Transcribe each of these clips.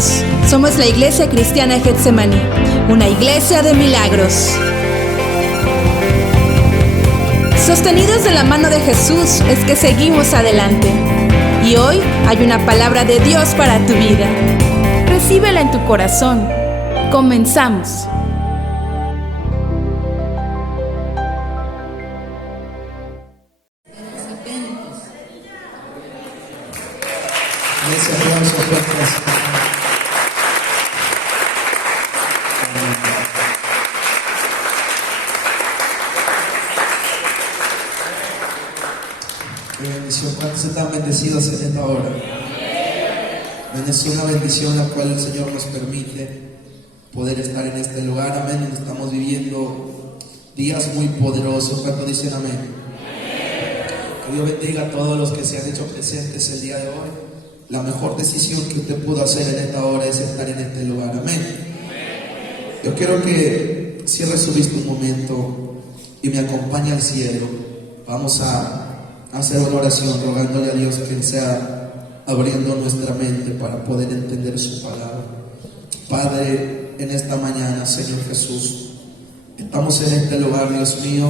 Dios, somos la Iglesia Cristiana Getsemaní, una iglesia de milagros. Sostenidos de la mano de Jesús es que seguimos adelante. Y hoy hay una palabra de Dios para tu vida. Recíbela en tu corazón. Comenzamos. Qué bendición, ¿cuántos están bendecidos en esta hora? Es una bendición la cual el Señor nos permite poder estar en este lugar, amén. Estamos viviendo días muy poderosos. ¿Cuántos dicen amén? Que Dios bendiga a todos los que se han hecho presentes el día de hoy. La mejor decisión que usted pudo hacer en esta hora es estar en este lugar, amén. Yo quiero que cierre su vista un momento y me acompañe al cielo. Vamos a hacer una oración rogándole a Dios que sea abriendo nuestra mente para poder entender su palabra. Padre, en esta mañana, Señor Jesús, estamos en este lugar, Dios mío,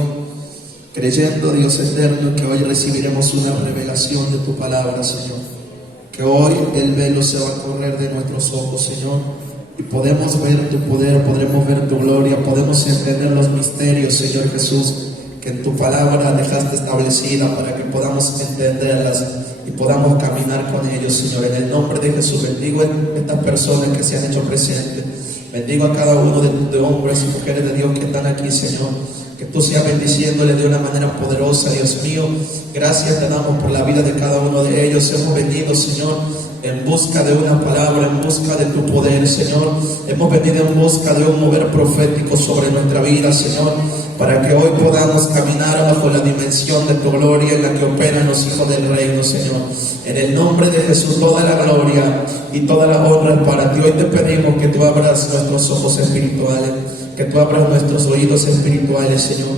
creyendo, Dios eterno, que hoy recibiremos una revelación de tu palabra, Señor. Que hoy el velo se va a correr de nuestros ojos, Señor, y podemos ver tu poder, podremos ver tu gloria, podemos entender los misterios, Señor Jesús, que en tu palabra dejaste establecida para que podamos entenderlas y podamos caminar con ellos, Señor. En el nombre de Jesús, bendigo a estas personas que se han hecho presentes. Bendigo a cada uno de hombres y mujeres de Dios que están aquí, Señor. Que tú seas bendiciéndole de una manera poderosa, Dios mío. Gracias te damos por la vida de cada uno de ellos. Hemos venido, Señor, en busca de una palabra, en busca de tu poder, Señor. Hemos venido en busca de un mover profético sobre nuestra vida, Señor, para que hoy podamos caminar bajo la dimensión de tu gloria en la que operan los hijos del reino, Señor. En el nombre de Jesús, toda la gloria y toda la honra es para ti. Hoy te pedimos que tú abras nuestros ojos espirituales, que tú abras nuestros oídos espirituales, Señor,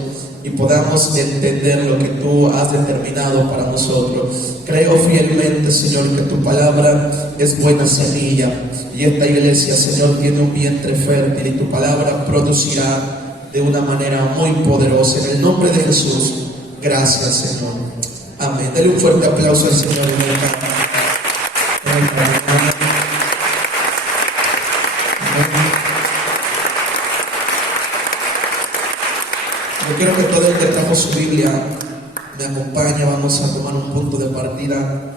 y podamos entender lo que tú has determinado para nosotros. Creo fielmente, Señor, que tu palabra es buena semilla y esta iglesia, Señor, tiene un vientre fértil y tu palabra producirá de una manera muy poderosa. En el nombre de Jesús, gracias, Señor. Amén. Dale un fuerte aplauso al Señor. Yo quiero que todo el que trajo su Biblia me acompañe. Vamos a tomar un punto de partida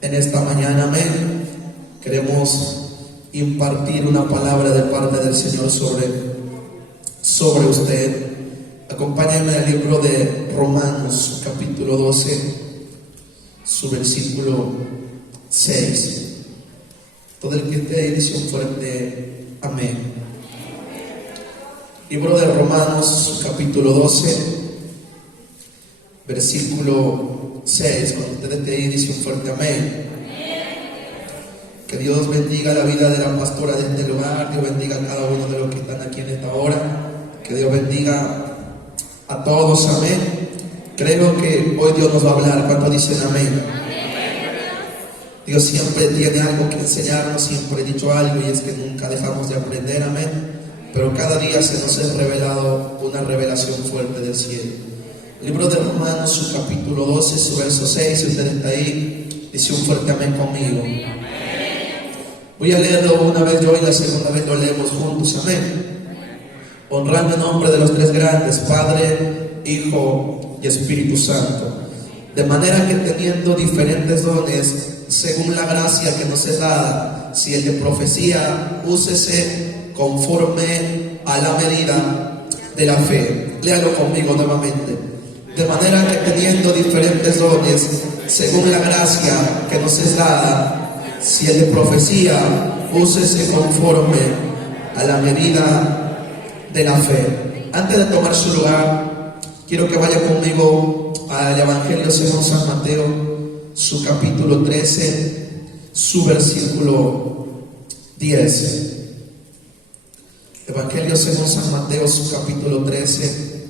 en esta mañana. Amén. Queremos impartir una palabra de parte del Señor sobre usted. Acompáñenme al libro de Romanos, capítulo 12, su versículo 6. Todo el que esté ahí dice un fuerte amén. Libro de Romanos, capítulo 12, versículo 6. Cuando usted esté ahí dice un fuerte amén. Que Dios bendiga la vida de la pastora de este lugar. Dios bendiga a cada uno de los que están aquí en esta hora. Que Dios bendiga a todos, amén. Creo que hoy Dios nos va a hablar. ¿Cuántos dicen amén? Dios siempre tiene algo que enseñarnos, siempre he dicho algo, y es que nunca dejamos de aprender, amén. Pero cada día se nos ha revelado una revelación fuerte del cielo. El libro de Romanos, su capítulo 12, su verso 6, si usted está ahí, dice un fuerte amén conmigo. Voy a leerlo una vez yo y la segunda vez lo leemos juntos, amén. Honrando el nombre de los tres grandes, Padre, Hijo y Espíritu Santo. De manera que teniendo diferentes dones, según la gracia que nos es dada, si el de profecía, úsese conforme a la medida de la fe. Léalo conmigo nuevamente. De manera que teniendo diferentes dones, según la gracia que nos es dada, si el de profecía, úsese conforme a la medida de la fe. Antes de tomar su lugar, quiero que vaya conmigo al Evangelio según San Mateo, su capítulo 13, su versículo 10. Evangelio según San Mateo, su capítulo 13,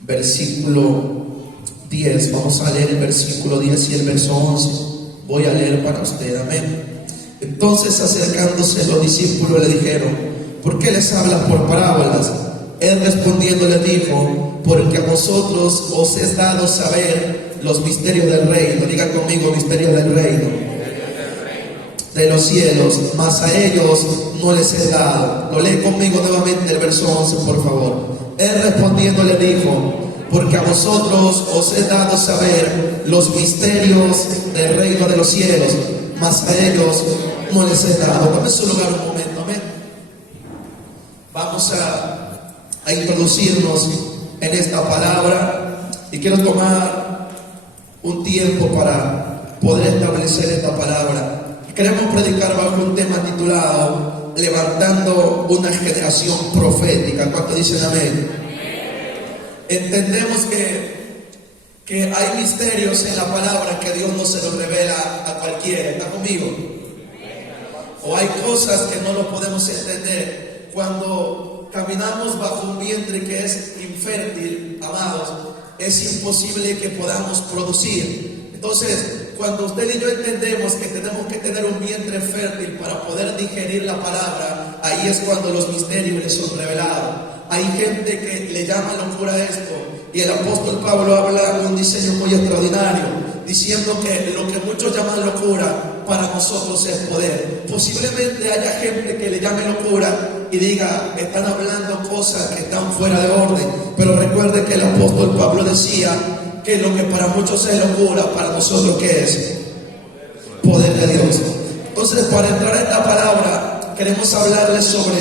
versículo 10. Vamos a leer el versículo 10 y el verso 11. Voy a leer para usted, amén. Entonces, acercándose los discípulos le dijeron: ¿por qué les hablas por parábolas? Él respondiendo les dijo: porque a vosotros os es dado saber los misterios del reino. Diga conmigo: misterios del reino de los cielos, mas a ellos no les es dado. Lo lee conmigo nuevamente el verso 11, por favor. Él respondiendo le dijo: porque a vosotros os es dado saber los misterios del reino de los cielos, mas a ellos no les es dado. Dame su lugar un momento, amén. Vamos a introducirnos en esta palabra y quiero tomar un tiempo para poder establecer esta palabra. Queremos predicar bajo un tema titulado Levantando una generación profética. ¿Cuántos dicen amén? Entendemos que hay misterios en la palabra que Dios no se los revela a cualquiera. ¿Está conmigo? O hay cosas que no lo podemos entender. Cuando caminamos bajo un vientre que es infértil, amados, es imposible que podamos producir. Entonces, cuando usted y yo entendemos que tenemos que tener un vientre fértil para poder digerir la palabra, ahí es cuando los misterios les son revelados. Hay gente que le llama locura a esto, y el apóstol Pablo habla de un diseño muy extraordinario, diciendo que lo que muchos llaman locura, para nosotros es poder. Posiblemente haya gente que le llame locura y diga: están hablando cosas que están fuera de orden. Pero recuerde que el apóstol Pablo decía que lo que para muchos es locura, para nosotros ¿qué es? Poder de Dios. Entonces, para entrar en esta palabra, queremos hablarles sobre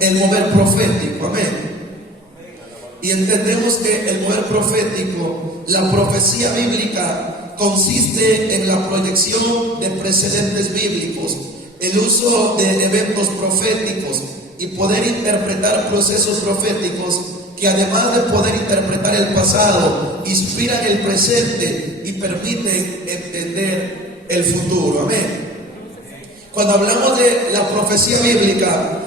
el mover profético, amén. Y entendemos que el mover profético, la profecía bíblica, consiste en la proyección de precedentes bíblicos, el uso de eventos proféticos y poder interpretar procesos proféticos que, además de poder interpretar el pasado, inspiran el presente y permiten entender el futuro, amén. Cuando hablamos de la profecía bíblica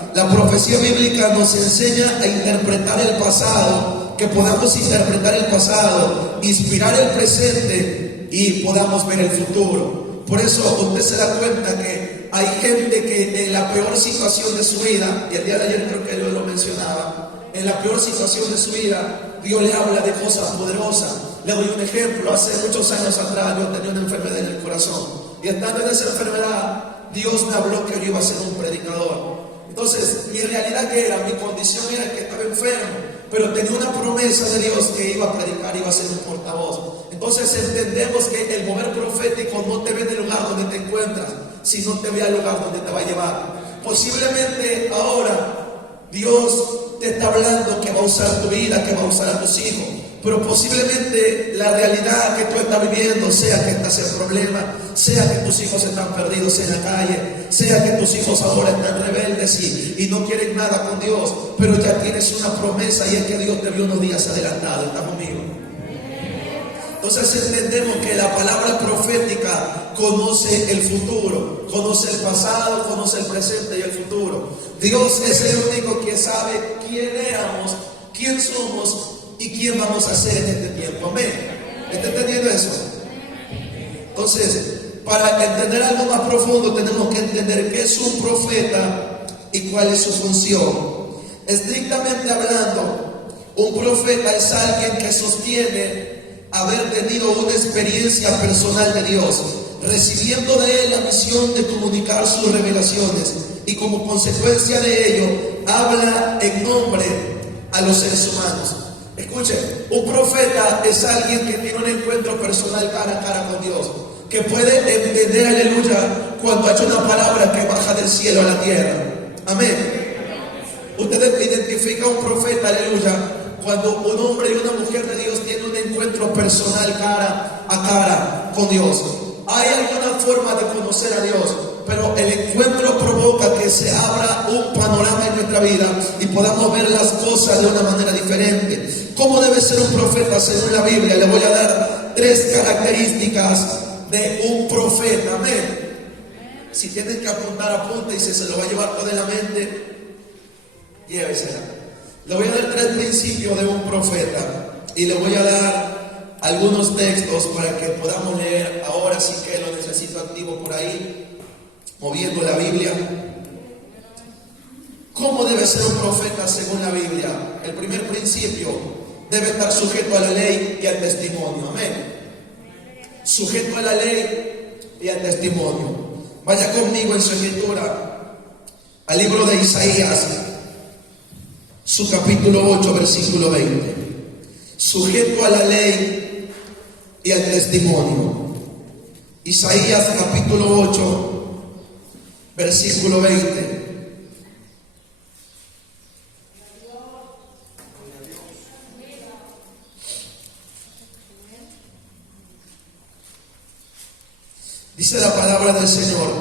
nos enseña a interpretar el pasado, que podamos interpretar el pasado, inspirar el presente y podamos ver el futuro. Por eso usted se da cuenta que hay gente que en la peor situación de su vida, y el día de ayer creo que yo lo mencionaba, en la peor situación de su vida, Dios le habla de cosas poderosas. Le doy un ejemplo: hace muchos años atrás yo tenía una enfermedad en el corazón, y estando en esa enfermedad, Dios me habló que yo iba a ser un predicador. Entonces, mi realidad que era, mi condición era que estaba enfermo, pero tenía una promesa de Dios que iba a predicar, iba a ser un portavoz. Entonces entendemos que el mover profético no te ve en el lugar donde te encuentras, sino te ve al lugar donde te va a llevar. Posiblemente ahora Dios te está hablando que va a usar tu vida, que va a usar a tus hijos, pero posiblemente la realidad que tú estás viviendo, sea que estás en problemas, sea que tus hijos están perdidos en la calle, sea que tus hijos ahora están rebeldes y no quieren nada con Dios, pero ya tienes una promesa, y es que Dios te vio unos días adelantado. ¿Está conmigo? Entonces entendemos que la palabra profética conoce el futuro, conoce el pasado, conoce el presente y el futuro. Dios es el único que sabe quién éramos, quién somos y quién vamos a ser en este tiempo. Amén. ¿Está entendiendo eso? Entonces, para entender algo más profundo, tenemos que entender qué es un profeta y cuál es su función. Estrictamente hablando, un profeta es alguien que sostiene haber tenido una experiencia personal de Dios, recibiendo de Él la misión de comunicar sus revelaciones, y como consecuencia de ello, habla en nombre a los seres humanos. Escuchen, un profeta es alguien que tiene un encuentro personal cara a cara con Dios, que puede entender, aleluya, cuando hay una palabra que baja del cielo a la tierra. Amén. Usted identifica a un profeta, aleluya, cuando un hombre y una mujer de Dios tienen un encuentro personal cara a cara con Dios. Hay alguna forma de conocer a Dios, pero el encuentro provoca que se abra un panorama en nuestra vida y podamos ver las cosas de una manera diferente. ¿Cómo debe ser un profeta según la Biblia? Le voy a dar 3 características de un profeta. Amén. Si tienen que apuntar, apunte, y si se lo va a llevar todo en la mente, llévesela. Le voy a dar 3 principios de un profeta y le voy a dar algunos textos para que podamos leer. Ahora sí que lo necesito activo por ahí. moviendo la Biblia. ¿Cómo debe ser un profeta según la Biblia? El primer principio: debe estar sujeto a la ley y al testimonio. Amén. Sujeto a la ley y al testimonio. Vaya conmigo en su escritura al libro de Isaías, su capítulo 8, versículo 20. Sujeto a la ley y al testimonio. Isaías capítulo 8, versículo 20. Dice la palabra del Señor: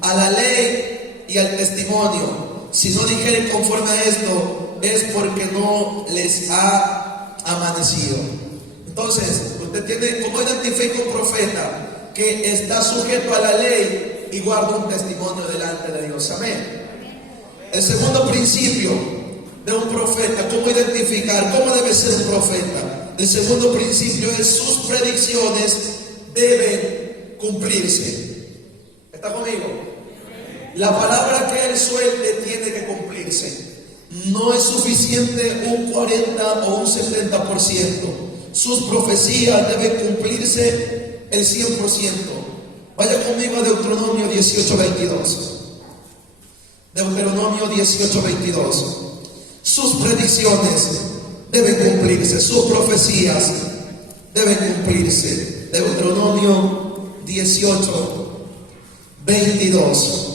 a la ley y al testimonio, si no dijeren conforme a esto, es porque no les ha amanecido. Entonces, usted tiene, ¿cómo identifica un profeta que está sujeto a la ley y guarda un testimonio delante de Dios? Amén. El segundo principio de un profeta, ¿cómo identificar? ¿Cómo debe ser un profeta? El segundo principio es: sus predicciones deben cumplirse. ¿Está conmigo? La palabra que él suelte tiene que cumplirse. No es suficiente un 40 o un 70%. Sus profecías deben cumplirse el 100%. Vaya conmigo a Deuteronomio 18:22. Deuteronomio 18:22. Sus predicciones deben cumplirse. Sus profecías deben cumplirse. Deuteronomio 18:22.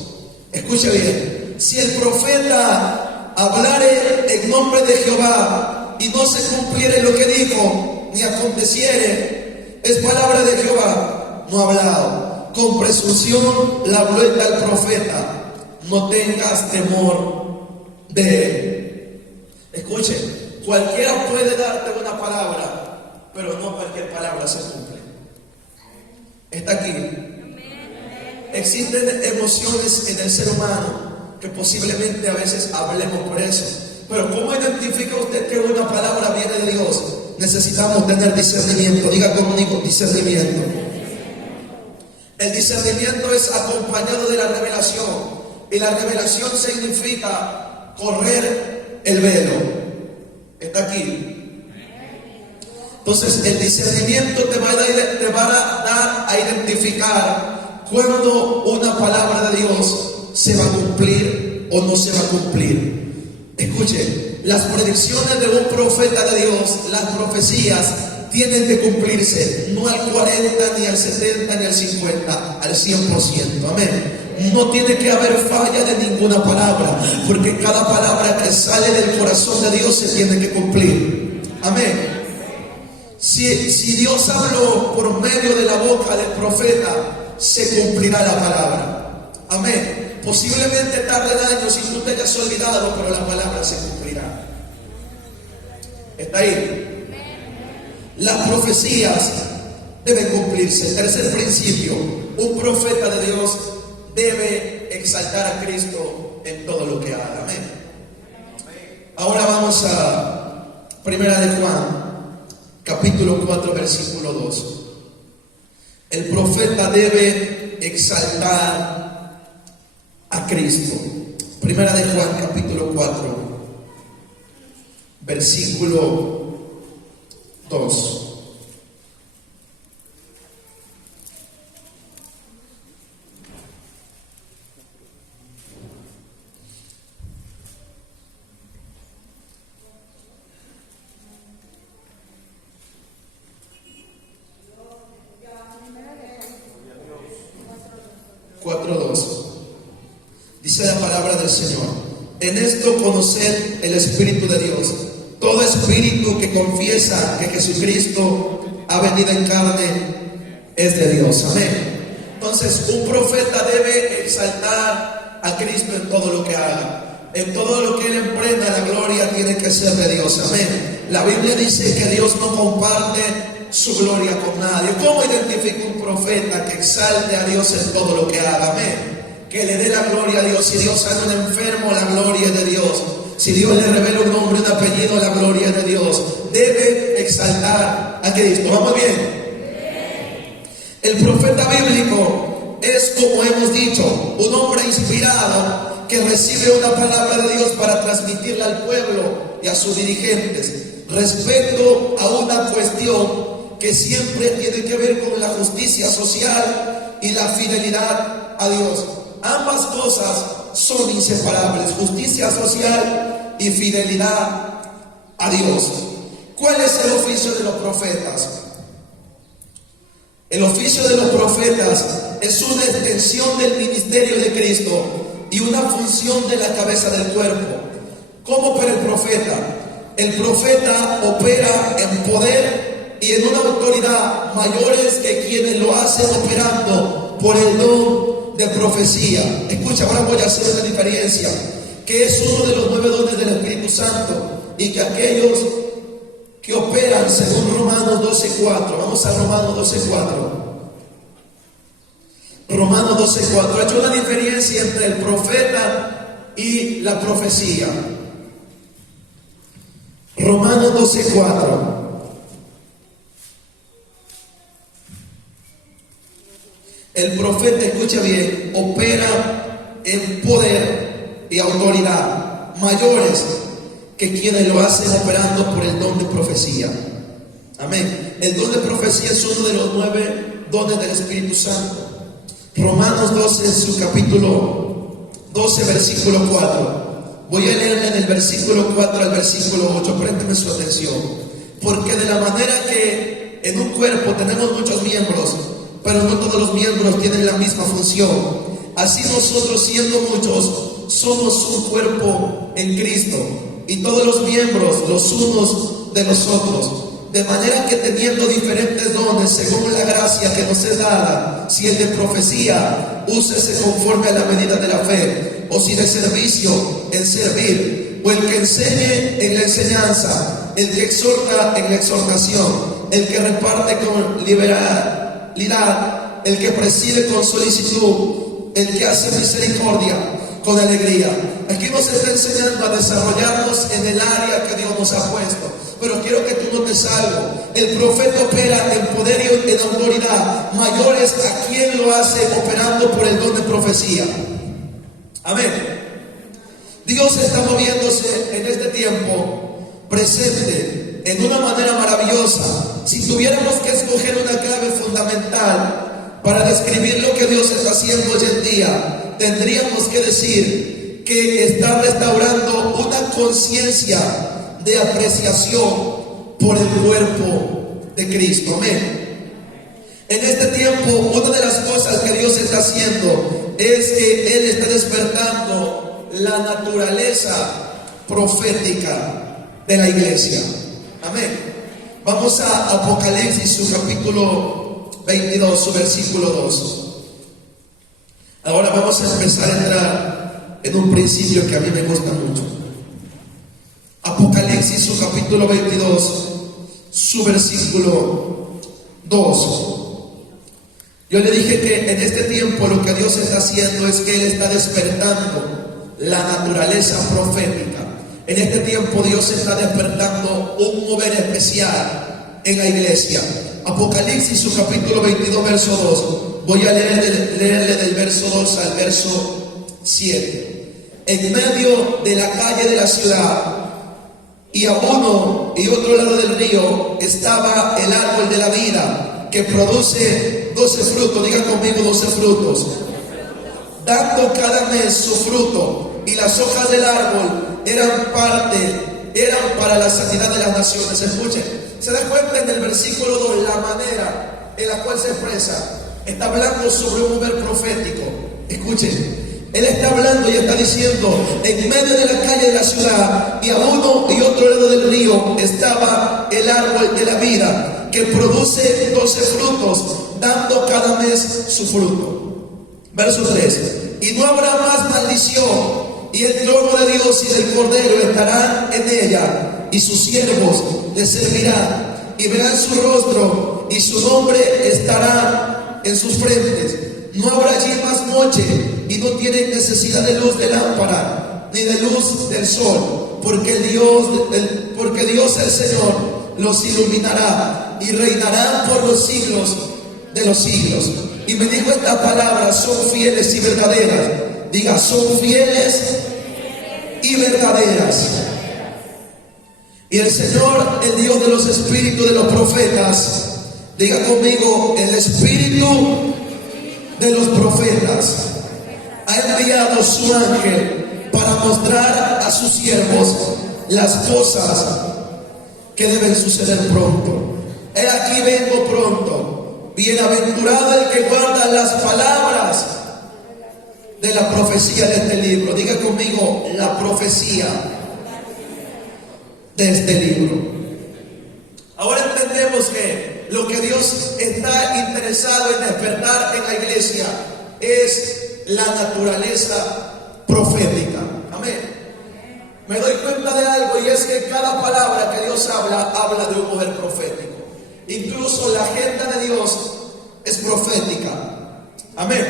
Escuche bien: si el profeta hablare en nombre de Jehová y no se cumpliere lo que dijo, ni aconteciere, es palabra de Jehová, no ha hablado. Con presunción la vuelta al profeta, no tengas temor de él. Escuche, cualquiera puede darte una palabra, pero no cualquier palabra se cumple. Está aquí. Existen emociones en el ser humano que posiblemente a veces hablemos por eso. Pero ¿cómo identifica usted que una palabra viene de Dios? Necesitamos tener discernimiento. Diga conmigo: discernimiento. El discernimiento es acompañado de la revelación. Y la revelación significa correr el velo. Está aquí. Entonces el discernimiento te va a dar a identificar cuando una palabra de Dios se va a cumplir o no se va a cumplir. Escuche, las predicciones de un profeta de Dios, las profecías, tienen que cumplirse, no al 40, ni al 70, ni al 50, al 100%. Amén. No tiene que haber falla de ninguna palabra, porque cada palabra que sale del corazón de Dios se tiene que cumplir. Amén. Si Dios habló por medio de la boca del profeta, se cumplirá la palabra. Amén. Posiblemente tarde años y tú te hayas olvidado, pero la palabra se cumplirá. ¿Está ahí? Las profecías deben cumplirse. El tercer principio: un profeta de Dios debe exaltar a Cristo en todo lo que haga. Amén. Ahora vamos a Primera de Juan, capítulo 4, versículo 2. El profeta debe exaltar a Cristo. Primera de Juan, capítulo 4, versículo 2. Dice la palabra del Señor: en esto conoced el Espíritu de Dios. Todo espíritu que confiesa que Jesucristo ha venido en carne es de Dios. Amén. Entonces, un profeta debe exaltar a Cristo en todo lo que haga. En todo lo que él emprenda, la gloria tiene que ser de Dios. Amén. La Biblia dice que Dios no comparte su gloria con nadie. ¿Cómo identifica un profeta que exalte a Dios en todo lo que haga? Amén. Que le dé la gloria a Dios. Si Dios sana a un enfermo, la gloria es de Dios. Si Dios le revela un nombre, un apellido, la gloria es de Dios. Debe exaltar a Cristo. ¿Vamos bien? El profeta bíblico es, como hemos dicho, un hombre inspirado que recibe una palabra de Dios para transmitirla al pueblo y a sus dirigentes respecto a una cuestión que siempre tiene que ver con la justicia social y la fidelidad a Dios. Ambas cosas son inseparables: justicia social y fidelidad a Dios. ¿Cuál es el oficio de los profetas? El oficio de los profetas es una extensión del ministerio de Cristo y una función de la cabeza del cuerpo. ¿Cómo opera el profeta? El profeta opera en poder y en una autoridad mayores que quienes lo hacen operando por el don de profecía. Escucha, ahora voy a hacer una diferencia, que es uno de los 9 dones del Espíritu Santo, y que aquellos que operan según Romanos 12:4, vamos a Romanos 12:4. Romanos 12:4, ha hecho una diferencia entre el profeta y la profecía. Romanos 12:4. El profeta, escucha bien, opera en poder y autoridad mayores que quienes lo hacen operando por el don de profecía. Amén. El don de profecía es uno de los 9 dones del Espíritu Santo. Romanos 12, en su capítulo 12, versículo 4. Voy a leerle en el versículo 4 al versículo 8. Présteme su atención. Porque de la manera que en un cuerpo tenemos muchos miembros, pero no todos los miembros tienen la misma función, así nosotros, siendo muchos, somos un cuerpo en Cristo, y todos los miembros los unos de los otros. De manera que, teniendo diferentes dones según la gracia que nos es dada, si el de profecía, úsese conforme a la medida de la fe, o si de servicio, en servir, o el que enseñe, en la enseñanza, el que exhorta, en la exhortación, el que reparte con liberalidad, el que preside con solicitud, el que hace misericordia con alegría. Aquí nos está enseñando a desarrollarnos en el área que Dios nos ha puesto. Pero quiero que tú notes algo: el profeta opera en poder y en autoridad mayores a quien lo hace operando por el don de profecía. Amén. Dios está moviéndose en este tiempo presente en una manera maravillosa. Si tuviéramos que escoger una clave fundamental para describir lo que Dios está haciendo hoy en día, tendríamos que decir que está restaurando una conciencia de apreciación por el cuerpo de Cristo. Amén. En este tiempo, una de las cosas que Dios está haciendo es que Él está despertando la naturaleza profética de la iglesia. Amén. Vamos a Apocalipsis, su capítulo 22, su versículo 2. Ahora vamos a empezar a entrar en un principio que a mí me gusta mucho. Apocalipsis, su capítulo 22, su versículo 2. Yo le dije que en este tiempo lo que Dios está haciendo es que Él está despertando la naturaleza profética. En este tiempo Dios está despertando un mover especial en la iglesia. Apocalipsis, su capítulo 22, verso 2. Voy a leerle del verso 2 al verso 7. En medio de la calle de la ciudad, y a uno y otro lado del río, estaba el árbol de la vida, que produce 12 frutos. Diga conmigo: 12 frutos, dando cada mes su fruto, y las hojas del árbol eran para la sanidad de las naciones. Escuchen, se da cuenta en el versículo 2 la manera en la cual se expresa. Está hablando sobre un mover profético. Escuchen, Él está hablando y está diciendo: en medio de la calle de la ciudad, y a uno y otro lado del río, estaba el árbol de la vida, que produce 12 frutos, dando cada mes su fruto. Verso 3. Y no habrá más maldición, y el trono de Dios y del Cordero estarán en ella, y sus siervos le servirán, y verán su rostro, y su nombre estará en sus frentes. No habrá allí más noche, y no tienen necesidad de luz de lámpara, ni de luz del sol, porque Dios el Señor los iluminará, y reinarán por los siglos de los siglos. y me dijo estas palabras: son fieles y verdaderas. Diga: son fieles y verdaderas. Y el Señor, el Dios de los espíritus de los profetas, diga conmigo: el espíritu de los profetas ha enviado su ángel para mostrar a sus siervos las cosas que deben suceder pronto. He aquí vengo pronto. Bienaventurado el que guarda las palabras de la profecía de este libro. Diga conmigo: la profecía de este libro. Ahora entendemos que lo que Dios está interesado en despertar en la iglesia es la naturaleza profética. Amén. Me doy cuenta de algo, y es que cada palabra que Dios habla de un mover profético. Incluso la agenda de Dios es profética. Amén.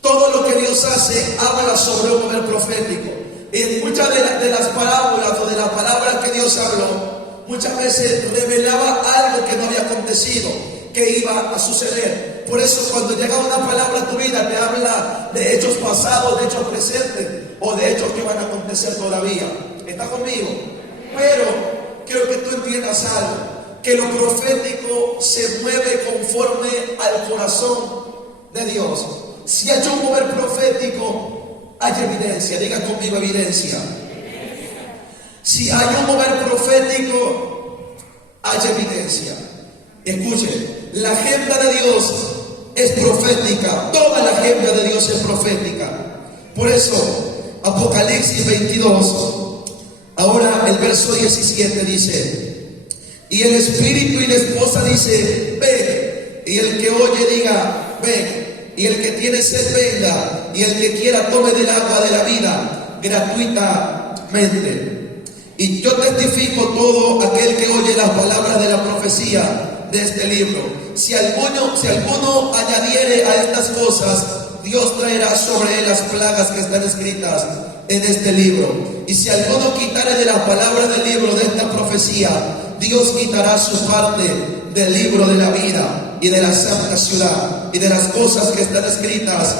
Todo lo que Dios hace habla sobre un mover profético. Y en muchas de las parábolas o de las palabras que Dios habló, muchas veces revelaba algo que no había acontecido, que iba a suceder. Por eso cuando llega una palabra a tu vida, te habla de hechos pasados, de hechos presentes o de hechos que van a acontecer todavía. ¿Está conmigo? Pero quiero que tú entiendas algo, que lo profético se mueve conforme al corazón de Dios. Si hay un mover profético, hay evidencia. Diga conmigo: evidencia. Si hay un mover profético, hay evidencia. Escuchen, la agenda de Dios es profética. Toda la agenda de Dios es profética. Por eso, Apocalipsis 22, ahora el verso 17 dice: y el espíritu y la esposa dice: ven. Y el que oye diga: ven. Y el que tiene sed venga, y el que quiera tome del agua de la vida gratuitamente. Y yo testifico todo aquel que oye las palabras de la profecía de este libro. Si alguno añadiere a estas cosas, Dios traerá sobre él las plagas que están escritas en este libro. Y si alguno quitare de las palabras del libro de esta profecía, Dios quitará su parte del libro de la vida y de la santa ciudad y de las cosas que están escritas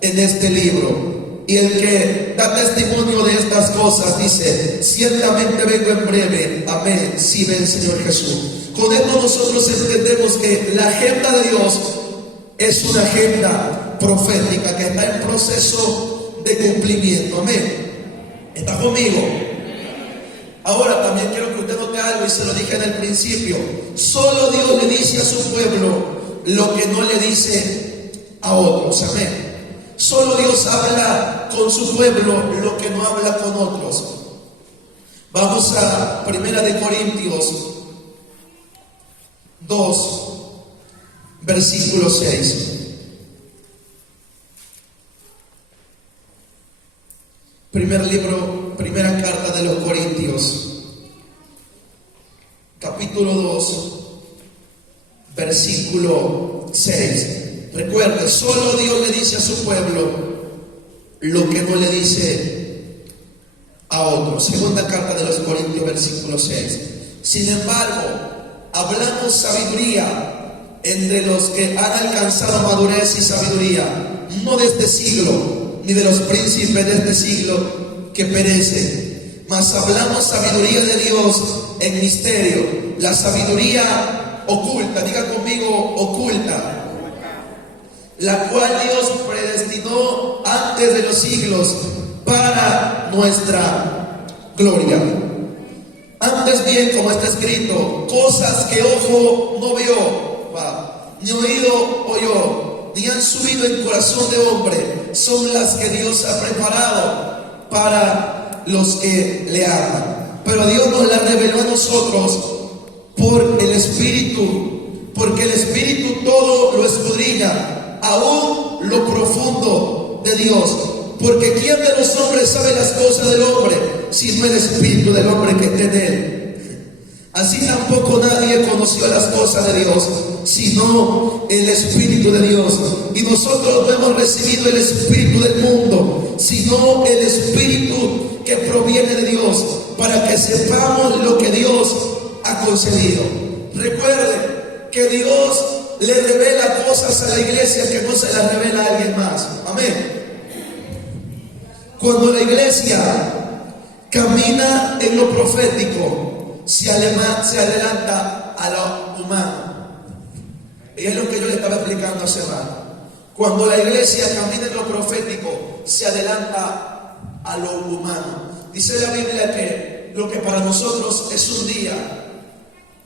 en este libro. Y el que da testimonio de estas cosas dice: ciertamente vengo en breve. Amén. Si ven, Señor Jesús. Con esto nosotros entendemos que la agenda de Dios es una agenda profética que está en proceso de cumplimiento. Amén. ¿Está conmigo? Ahora también quiero que usted note algo, y se lo dije en el principio: solo Dios le dice a su pueblo lo que no le dice a otros. Amén. Solo Dios habla con su pueblo lo que no habla con otros. Vamos a 1 Corintios 2, versículo 6. Primera carta de los Corintios, capítulo 2, versículo 6. Recuerde, solo Dios le dice a su pueblo lo que no le dice a otros. Segunda carta de los Corintios, versículo 6. Sin embargo, hablamos sabiduría entre los que han alcanzado madurez y sabiduría, no de este siglo, ni de los príncipes de este siglo que perecen, mas hablamos sabiduría de Dios en misterio, la sabiduría oculta. Diga conmigo: oculta, la cual Dios predestinó antes de los siglos para nuestra gloria. Antes bien, como está escrito, cosas que ojo no vio, ni oído oyó, ni han subido en corazón de hombre, son las que Dios ha preparado para los que le aman. Pero Dios nos la reveló a nosotros por el Espíritu, porque el Espíritu todo lo escudriña, aún lo profundo de Dios. Porque ¿quién de los hombres sabe las cosas del hombre, sino el Espíritu del hombre que está en él? Así tampoco nadie conoció las cosas de Dios, sino el Espíritu de Dios. Y nosotros no hemos recibido el espíritu del mundo, sino el Espíritu que proviene de Dios, para que sepamos lo que Dios ha concedido. Recuerden que Dios le revela cosas a la iglesia que no se las revela a alguien más. Amén. Cuando la iglesia camina en lo profético, se adelanta a lo humano. Y es lo que yo le estaba explicando hace rato. Cuando la iglesia camina en lo profético, se adelanta a lo humano. Dice la Biblia que lo que para nosotros es un día,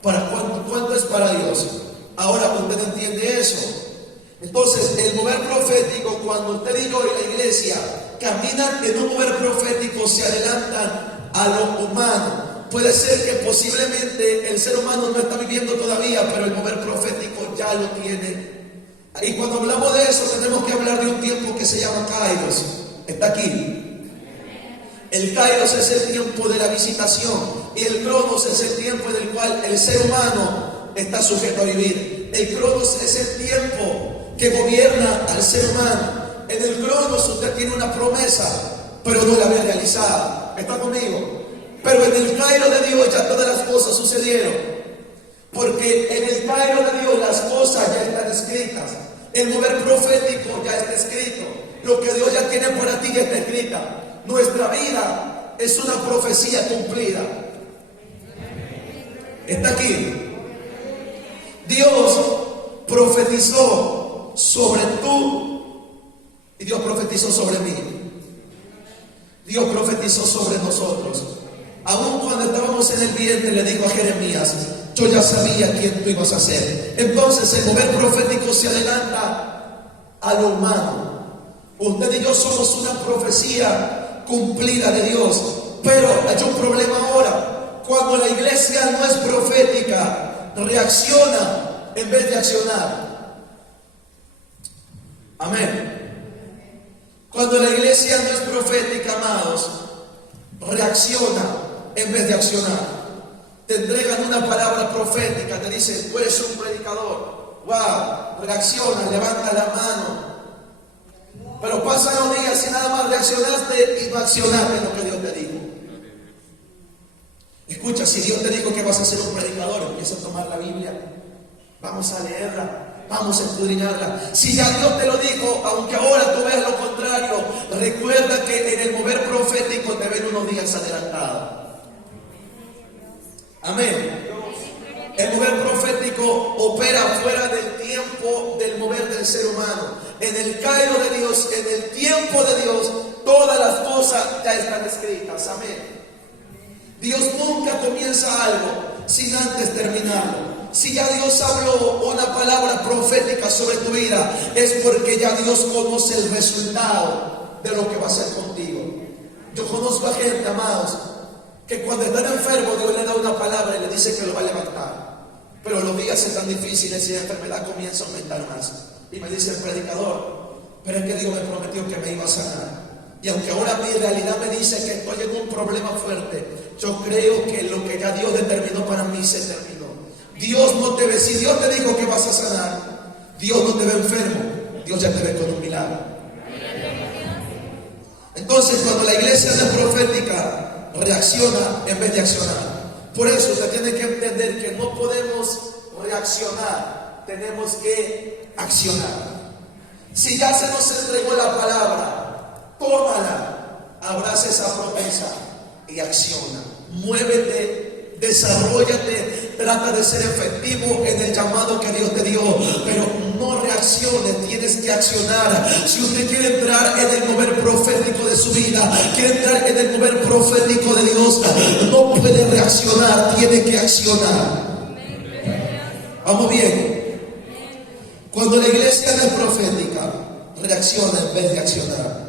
¿para cuánto es para Dios? Ahora usted entiende eso. Entonces, el mover profético, cuando usted y yo y la iglesia caminan en un mover profético, se adelantan a lo humano. Puede ser que posiblemente el ser humano no está viviendo todavía, pero el mover profético ya lo tiene. Y cuando hablamos de eso, tenemos que hablar de un tiempo que se llama Kairos. Está aquí. El Kairos es el tiempo de la visitación, y el Cronos es el tiempo en el cual el ser humano está sujeto a vivir. El Cronos es el tiempo que gobierna al ser humano. En el Cronos usted tiene una promesa, pero no la ve realizada. ¿Está conmigo? Pero en el Kairos de Dios ya todas las cosas sucedieron. Porque en el Kairos de Dios las cosas ya están escritas. El mover profético ya está escrito. Lo que Dios ya tiene para ti ya está escrita. Nuestra vida es una profecía cumplida. Está aquí. Dios profetizó sobre tú y Dios profetizó sobre mí. Dios profetizó sobre nosotros. Aún cuando estábamos en el vientre, le dijo a Jeremías: yo ya sabía quién tú ibas a ser. Entonces el mover profético se adelanta a lo humano. Usted y yo somos una profecía cumplida de Dios. Pero hay un problema ahora. Cuando la iglesia no es profética, reacciona en vez de accionar. Amén. Cuando la iglesia no es profética, amados, reacciona en vez de accionar. Te entregan una palabra profética, te dicen: tú eres un predicador. Wow, reacciona, levanta la mano. Pero pasan los días y nada más reaccionaste y no accionaste lo que Dios te dijo. Escucha, si Dios te dijo que vas a ser un predicador, empieza a tomar la Biblia. Vamos a leerla, vamos a escudriñarla. Si ya Dios te lo dijo, aunque ahora tú veas lo contrario, recuerda que en el mover profético te ven unos días adelantados. Amén. El mover profético opera fuera del tiempo del mover del ser humano. En el Kairos de Dios, en el tiempo de Dios, todas las cosas ya están escritas. Amén. Dios nunca comienza algo sin antes terminarlo. Si ya Dios habló una palabra profética sobre tu vida, es porque ya Dios conoce el resultado de lo que va a hacer contigo. Yo conozco a gente, amados, que cuando están enfermos, Dios le da una palabra y le dice que lo va a levantar. Pero los días se están difíciles y la enfermedad comienza a aumentar más. Y me dice el predicador: pero es que Dios me prometió que me iba a sanar. Y aunque ahora mi realidad me dice que estoy en un problema fuerte, yo creo que lo que ya Dios determinó para mí se terminó. Dios no te ve, si Dios te dijo que vas a sanar, Dios no te ve enfermo, Dios ya te ve con un milagro. Entonces, cuando la iglesia no es profética, reacciona en vez de accionar. Por eso usted tiene que entender que no podemos reaccionar, tenemos que accionar. Si ya se nos entregó la palabra, tómala, abraza esa promesa y acciona. Muévete, desarróllate, trata de ser efectivo en el llamado que Dios te dio, pero no reacciones, tienes que accionar. Si usted quiere entrar en el mover profético de su vida, quiere entrar en el mover profético de Dios, no puede reaccionar, tiene que accionar. Vamos bien. Cuando la iglesia no es profética, reacciona en vez de accionar.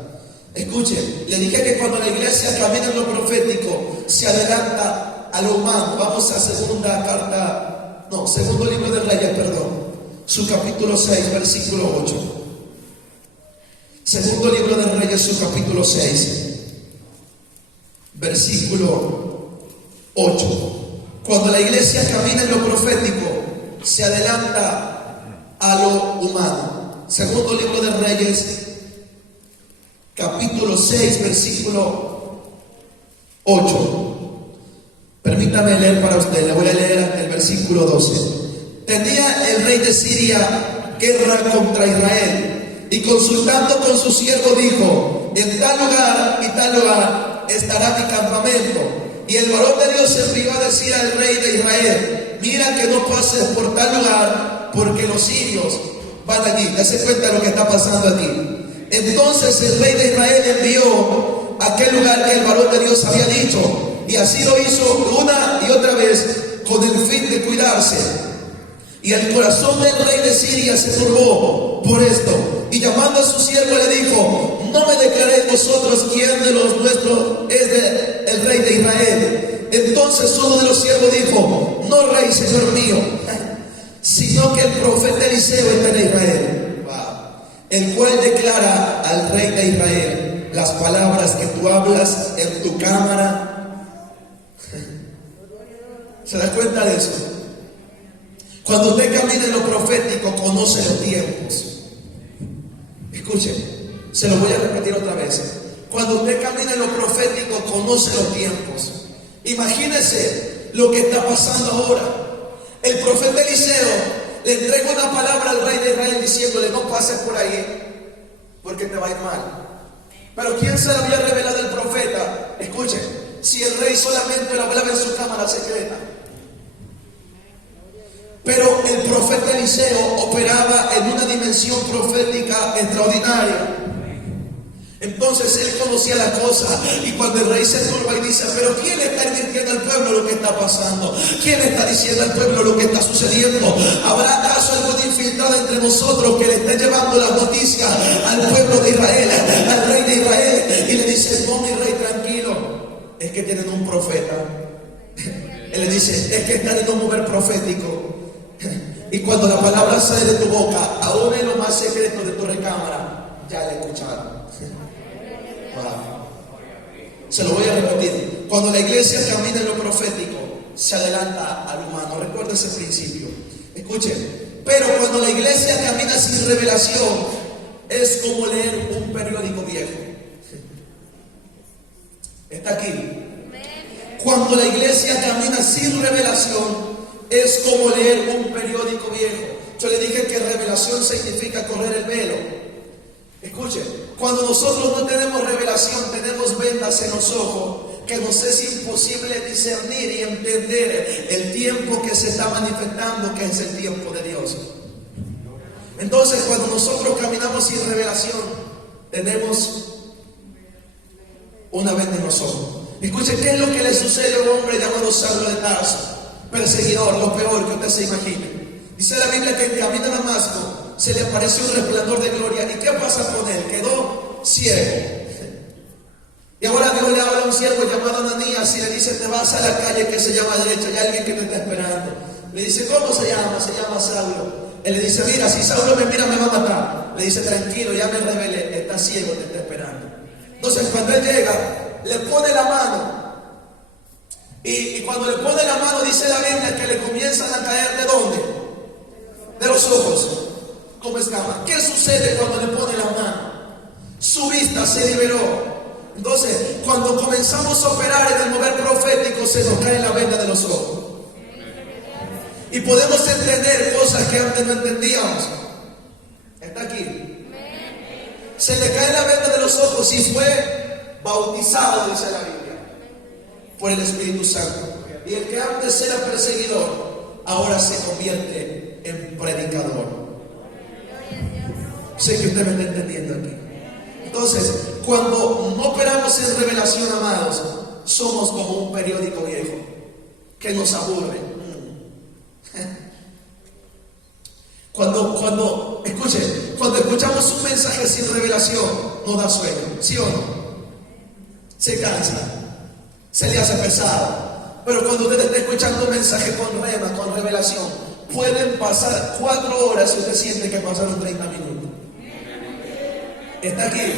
Escuchen, le dije que cuando la iglesia camina en lo profético, se adelanta a lo humano. Vamos a segundo libro de Reyes, su capítulo 6, versículo 8. Segundo libro de Reyes, su capítulo 6, versículo 8. Cuando la iglesia camina en lo profético, se adelanta a lo humano. Segundo libro de Reyes, capítulo 6, versículo 8. Permítame leer para usted, le voy a leer el versículo 12. tenía el rey de Siria guerra contra Israel, y consultando con su siervo dijo: en tal lugar y tal lugar estará mi campamento. Y el varón de Dios se envió a decir al rey de Israel: mira que no pases por tal lugar, porque los sirios van allí. Dese cuenta de lo que está pasando aquí. Entonces el rey de Israel envió a aquel lugar que el varón de Dios había dicho, y así lo hizo una y otra vez con el fin de cuidarse. Y el corazón del rey de Siria se turbó por esto, y llamando a su siervo le dijo: no me declaréis vosotros quién de los nuestros es el rey de Israel. Entonces uno de los siervos dijo: no, rey, señor mío, sino que el profeta Eliseo está en Israel, el cual declara al rey de Israel las palabras que tú hablas en tu cámara. ¿Se da cuenta de eso? Cuando usted camina en lo profético, conoce los tiempos. Escuchen, se lo voy a repetir otra vez. Cuando usted camina en lo profético, conoce los tiempos. Imagínese lo que está pasando ahora. El profeta Eliseo le entrega una palabra al rey de Israel diciéndole: no pases por ahí porque te va a ir mal. Pero ¿quién se lo había revelado el profeta? Escuchen, si el rey solamente lo hablaba en su cámara secreta. Pero el profeta Eliseo operaba en una dimensión profética extraordinaria. Entonces él conocía la cosa, y cuando el rey se turba y dice: pero ¿quién está advirtiendo al pueblo lo que está pasando? ¿Quién está diciendo al pueblo lo que está sucediendo? ¿Habrá acaso algún infiltrado entre nosotros que le esté llevando las noticias al pueblo de Israel, al rey de Israel? Y le dice: no, mi rey, tranquilo, es que tienen un profeta. Él le dice: es que están en un mover profético. Y cuando la palabra sale de tu boca, aún en lo más secreto de tu recámara, ya la escucharon. Wow. Se lo voy a repetir. Cuando la iglesia camina en lo profético, se adelanta al humano. Recuerda ese principio. Escuchen. Pero cuando la iglesia camina sin revelación, es como leer un periódico viejo. Está aquí. Cuando la iglesia camina sin revelación, es como leer un periódico viejo. Yo le dije que revelación significa correr el velo. Escuchen, cuando nosotros no tenemos revelación, tenemos vendas en los ojos que nos es imposible discernir y entender el tiempo que se está manifestando, que es el tiempo de Dios. Entonces, cuando nosotros caminamos sin revelación, tenemos una venda en los ojos. Escuchen, ¿qué es lo que le sucede a un hombre llamado Saulo de Tarso? Perseguidor, lo peor que usted se imagine. Dice la Biblia que en camino a Damasco se le apareció un resplandor de gloria. ¿Y qué pasa con él? Quedó ciego. Y ahora Dios le habla a un siervo llamado Ananías y le dice: te vas a la calle que se llama derecha, hay alguien que te está esperando. Le dice: ¿cómo se llama? Se llama Saulo. Él le dice: mira, si Saulo me mira me va a matar. Le dice: tranquilo, ya me revelé, está ciego, te está esperando. Entonces cuando él llega, le pone la mano. Y cuando le pone la mano, dice la Biblia que le comienzan a caer ¿de dónde? De los ojos, como escamas. ¿Qué sucede cuando le pone la mano? Su vista se liberó. Entonces, cuando comenzamos a operar en el mover profético, se nos cae la venda de los ojos. Y podemos entender cosas que antes no entendíamos. Está aquí. Se le cae la venda de los ojos y fue bautizado, dice la Biblia, por el Espíritu Santo. Y el que antes era perseguidor, ahora se convierte en predicador. Sé que usted me está entendiendo aquí. Entonces, cuando no operamos en revelación, amados, somos como un periódico viejo que nos aburre. Cuando escuchamos un mensaje sin revelación, nos da sueño, ¿sí o no? Se cansa, se le hace pesado. Pero cuando usted está escuchando un mensaje con rema, con revelación, pueden pasar 4 horas y usted siente que pasaron 30 minutos. ¿Está aquí?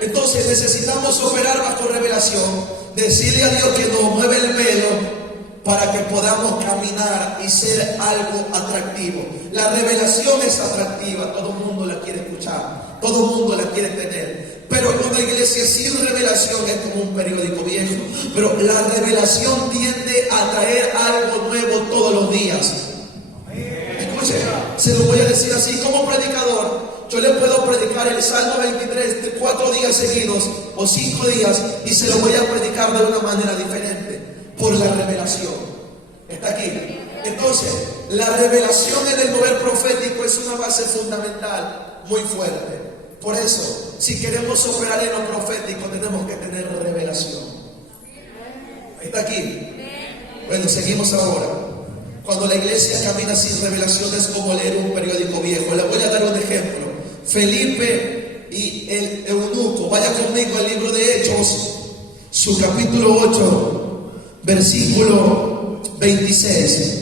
Entonces necesitamos operar bajo revelación, decirle a Dios que nos mueve el velo para que podamos caminar y ser algo atractivo. La revelación es atractiva, todo el mundo la quiere escuchar, todo el mundo la quiere tener. Pero una iglesia sin revelación es como un periódico viejo. Pero la revelación tiende a traer algo nuevo todos los días. Escuche, se lo voy a decir así, como predicador, yo le puedo predicar el Salmo 23 de 4 días seguidos o 5 días y se lo voy a predicar de una manera diferente, por la revelación. ¿Está aquí? Entonces, la revelación en el mover profético es una base fundamental muy fuerte. Por eso, si queremos operar en lo profético, tenemos que tener revelación. ¿Está aquí? Bueno, seguimos ahora. Cuando la iglesia camina sin revelación es como leer un periódico viejo. Le voy a dar un ejemplo. Felipe y el eunuco. Vaya conmigo al libro de Hechos, su capítulo 8, versículo 26.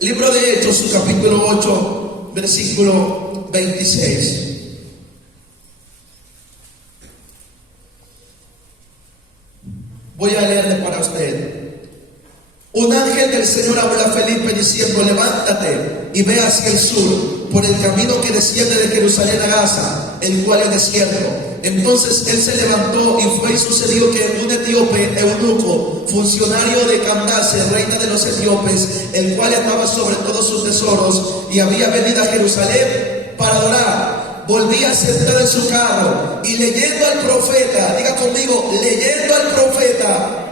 Libro de Hechos, su capítulo 8, versículo 26. Voy a leerle para usted. Un ángel del Señor habló a Felipe diciendo: levántate y ve hacia el sur, por el camino que desciende de Jerusalén a Gaza, el cual es desierto. Entonces él se levantó y fue, y sucedió que un etíope eunuco, funcionario de Candace, reina de los etíopes, el cual estaba sobre todos sus tesoros y había venido a Jerusalén para adorar, volvía sentado en su carro y leyendo al profeta, diga conmigo, leyendo al profeta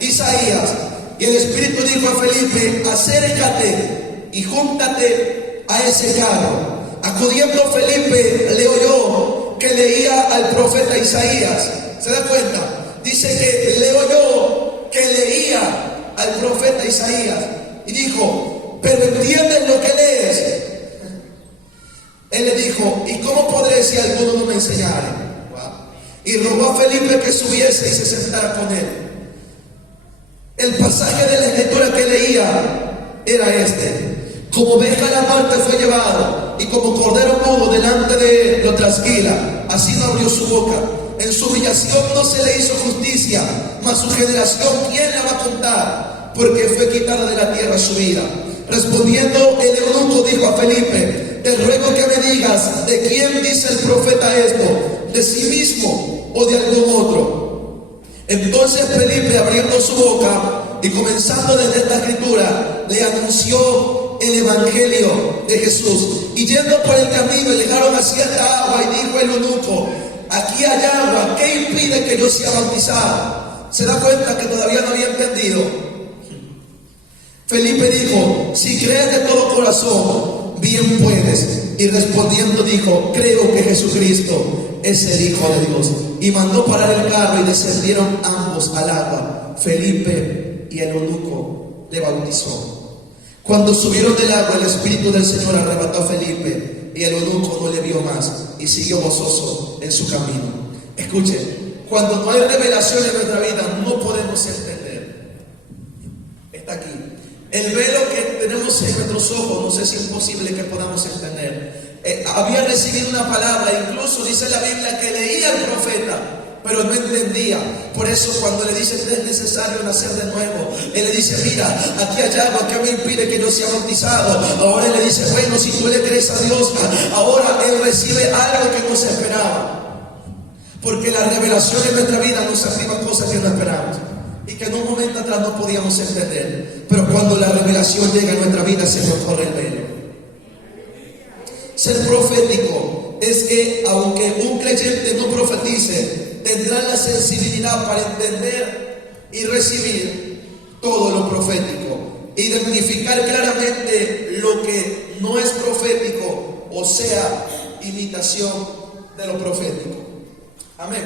Isaías, y el Espíritu dijo a Felipe: acércate y júntate a ese carro. Acudiendo Felipe, le oyó que leía al profeta Isaías. ¿Se da cuenta? Dice que le oyó que leía al profeta Isaías y dijo: pero ¿entiendes lo que lees? Él le dijo: ¿y cómo podré si alguno no me enseñara? Y rogó a Felipe que subiese y se sentara con él. El pasaje de la escritura que leía era este: como oveja a la muerte fue llevado, y como cordero mudo delante de lo trasquila, así no abrió su boca. En su humillación no se le hizo justicia, mas su generación, ¿quién la va a contar? Porque fue quitada de la tierra su vida. Respondiendo el eunuco dijo a Felipe: te ruego que me digas, ¿de quién dice el profeta esto? ¿De sí mismo o de algún otro? Entonces Felipe, abriendo su boca y comenzando desde esta escritura, le anunció el evangelio de Jesús. Y yendo por el camino llegaron a cierta agua, y dijo el eunuco: aquí hay agua, ¿qué impide que yo sea bautizado? ¿Se da cuenta que todavía no había entendido? Felipe dijo: si crees de todo corazón, bien puedes. Y respondiendo dijo: creo que Jesucristo es el Hijo de Dios. Y mandó parar el carro y descendieron ambos al agua. Felipe y el eunuco le bautizó. Cuando subieron del agua, el Espíritu del Señor arrebató a Felipe, y el eunuco no le vio más y siguió gozoso en su camino. Escuche, cuando no hay revelación en nuestra vida, no podemos entender. Está aquí. El velo que tenemos en nuestros ojos nos es imposible que podamos entender. Había recibido una palabra, incluso dice la Biblia que leía al profeta, pero no entendía. Por eso cuando le dice que es necesario nacer de nuevo, él le dice: mira, aquí hay agua, ¿qué me impide que yo sea bautizado? Ahora él le dice: bueno, si tú le crees a Dios, ahora él recibe algo que no se esperaba. Porque la revelación en nuestra vida nos activa cosas que no esperamos y que en un momento atrás no podíamos entender. Pero cuando la revelación llega a nuestra vida, se nos corre el velo. Ser profético es que aunque un creyente no profetice, tendrá la sensibilidad para entender y recibir todo lo profético, identificar claramente lo que no es profético, o sea, imitación de lo profético. Amén.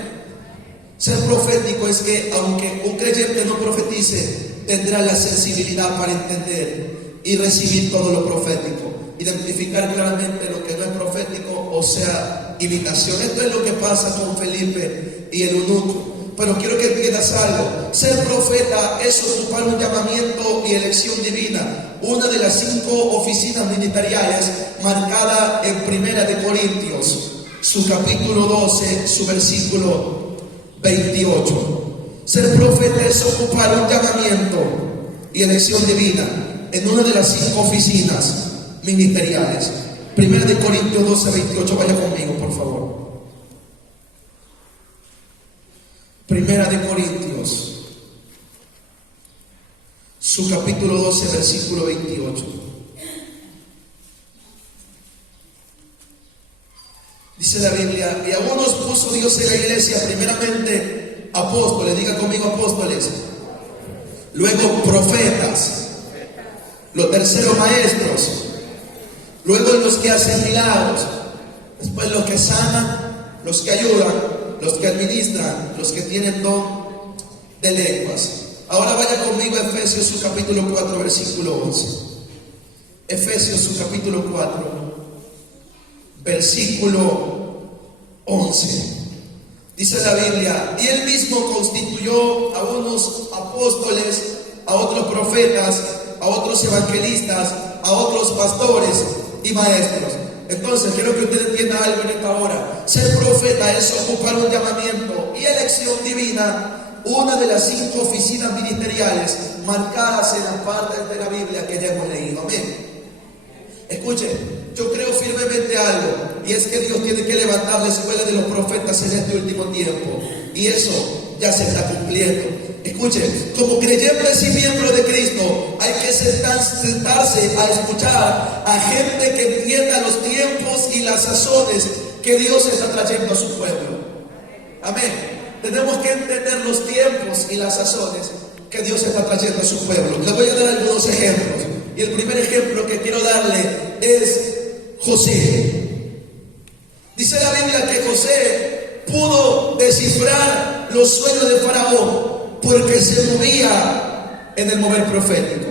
Ser profético es que aunque un creyente no profetice, tendrá la sensibilidad para entender y recibir todo lo profético, identificar claramente lo que no es profético, o sea, imitación. Esto es lo que pasa con Felipe y el eunuco. Pero quiero que entiendas algo: ser profeta es ocupar un llamamiento y elección divina, una de las 5 oficinas ministeriales marcada en Primera de Corintios, su capítulo 12, su versículo 28. Ser profeta es ocupar un llamamiento y elección divina en una de las 5 oficinas ministeriales. Primera de Corintios 12, 28. Vaya conmigo, por favor. Primera de Corintios, su capítulo 12, versículo 28. Dice la Biblia, y algunos puso Dios en la iglesia, primeramente apóstoles, diga conmigo apóstoles, luego profetas, los terceros maestros, luego los que hacen milagros, después los que sanan, los que ayudan, los que administran, los que tienen don de lenguas. Ahora vaya conmigo a Efesios su capítulo 4, versículo 11. Efesios su capítulo 4, versículo 11. Dice la Biblia, y él mismo constituyó a unos apóstoles, a otros profetas, a otros evangelistas, a otros pastores y maestros. Entonces quiero que usted entienda algo en esta hora. Ser profeta es ocupar un llamamiento y elección divina, una de las 5 oficinas ministeriales marcadas en las partes de la Biblia que ya hemos leído. Amén. Escuche, yo creo firmemente algo, y es que Dios tiene que levantar la escuela de los profetas en este último tiempo, y eso ya se está cumpliendo. Escuche, como creyentes y miembros de Cristo, hay que sentarse a escuchar a gente que entienda los tiempos y las sazones que Dios está trayendo a su pueblo. Amén. Tenemos que entender los tiempos y las sazones que Dios está trayendo a su pueblo. Le voy a dar algunos ejemplos. Y el primer ejemplo que quiero darle es José. Dice la Biblia que José pudo descifrar los sueños de Faraón porque se movía en el mover profético.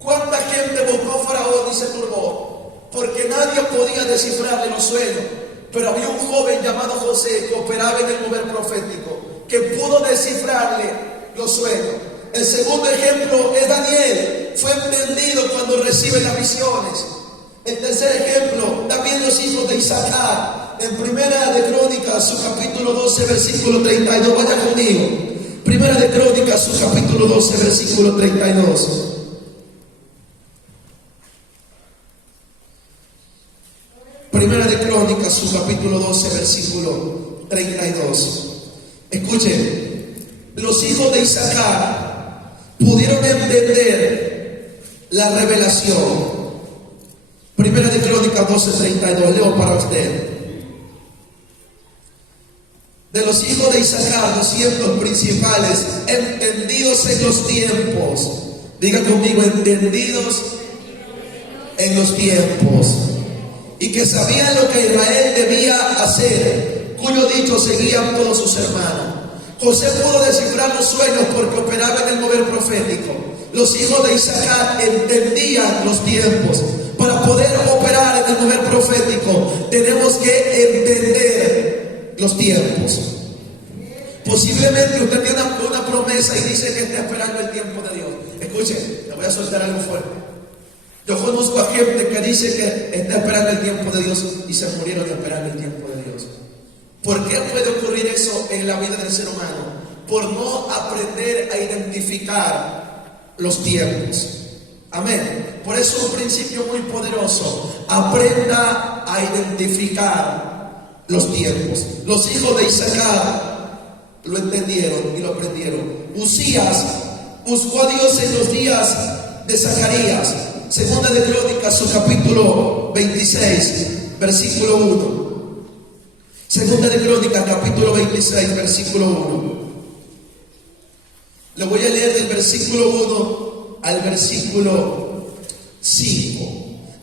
¿Cuánta gente buscó a Faraón y se turbó? Porque nadie podía descifrarle los sueños. Pero había un joven llamado José que operaba en el mover profético, que pudo descifrarle los sueños. El segundo ejemplo es Daniel. Fue entendido cuando recibe las visiones. El tercer ejemplo, también los hijos de Isaacar. En Primera de Crónicas, su capítulo 12, versículo 32. Vaya conmigo. Primera de Crónicas, su capítulo 12, versículo 32. Primera de Crónicas, su capítulo 12, versículo 32. Escuchen, los hijos de Isaacar pudieron entender la revelación. Primera de Crónicas 12:32, leo para usted. De los hijos de Isaacar, 200 principales, entendidos en los tiempos. Diga conmigo, entendidos en los tiempos. Y que sabían lo que Israel debía hacer, cuyo dicho seguían todos sus hermanos. José pudo descifrar los sueños porque operaba en el mover profético. Los hijos de Isaacar entendían los tiempos. Para poder operar en el mover profético, tenemos que entender los tiempos. Posiblemente usted tiene una promesa y dice que está esperando el tiempo de Dios. Escuche, le voy a soltar algo fuerte. Yo conozco a gente que dice que está esperando el tiempo de Dios y se murieron de esperar el tiempo de Dios. ¿Por qué puede ocurrir eso en la vida del ser humano? Por no aprender a identificar los tiempos. Amén. Por eso es un principio muy poderoso. Aprenda a identificar los tiempos. Los hijos de Isaacar lo entendieron y lo aprendieron. Uzías buscó a Dios en los días de Zacarías. Segunda de Crónicas, su capítulo 26, versículo 1. Segunda de Crónicas, capítulo 26, versículo 1. Le voy a leer del versículo 1 al versículo 5.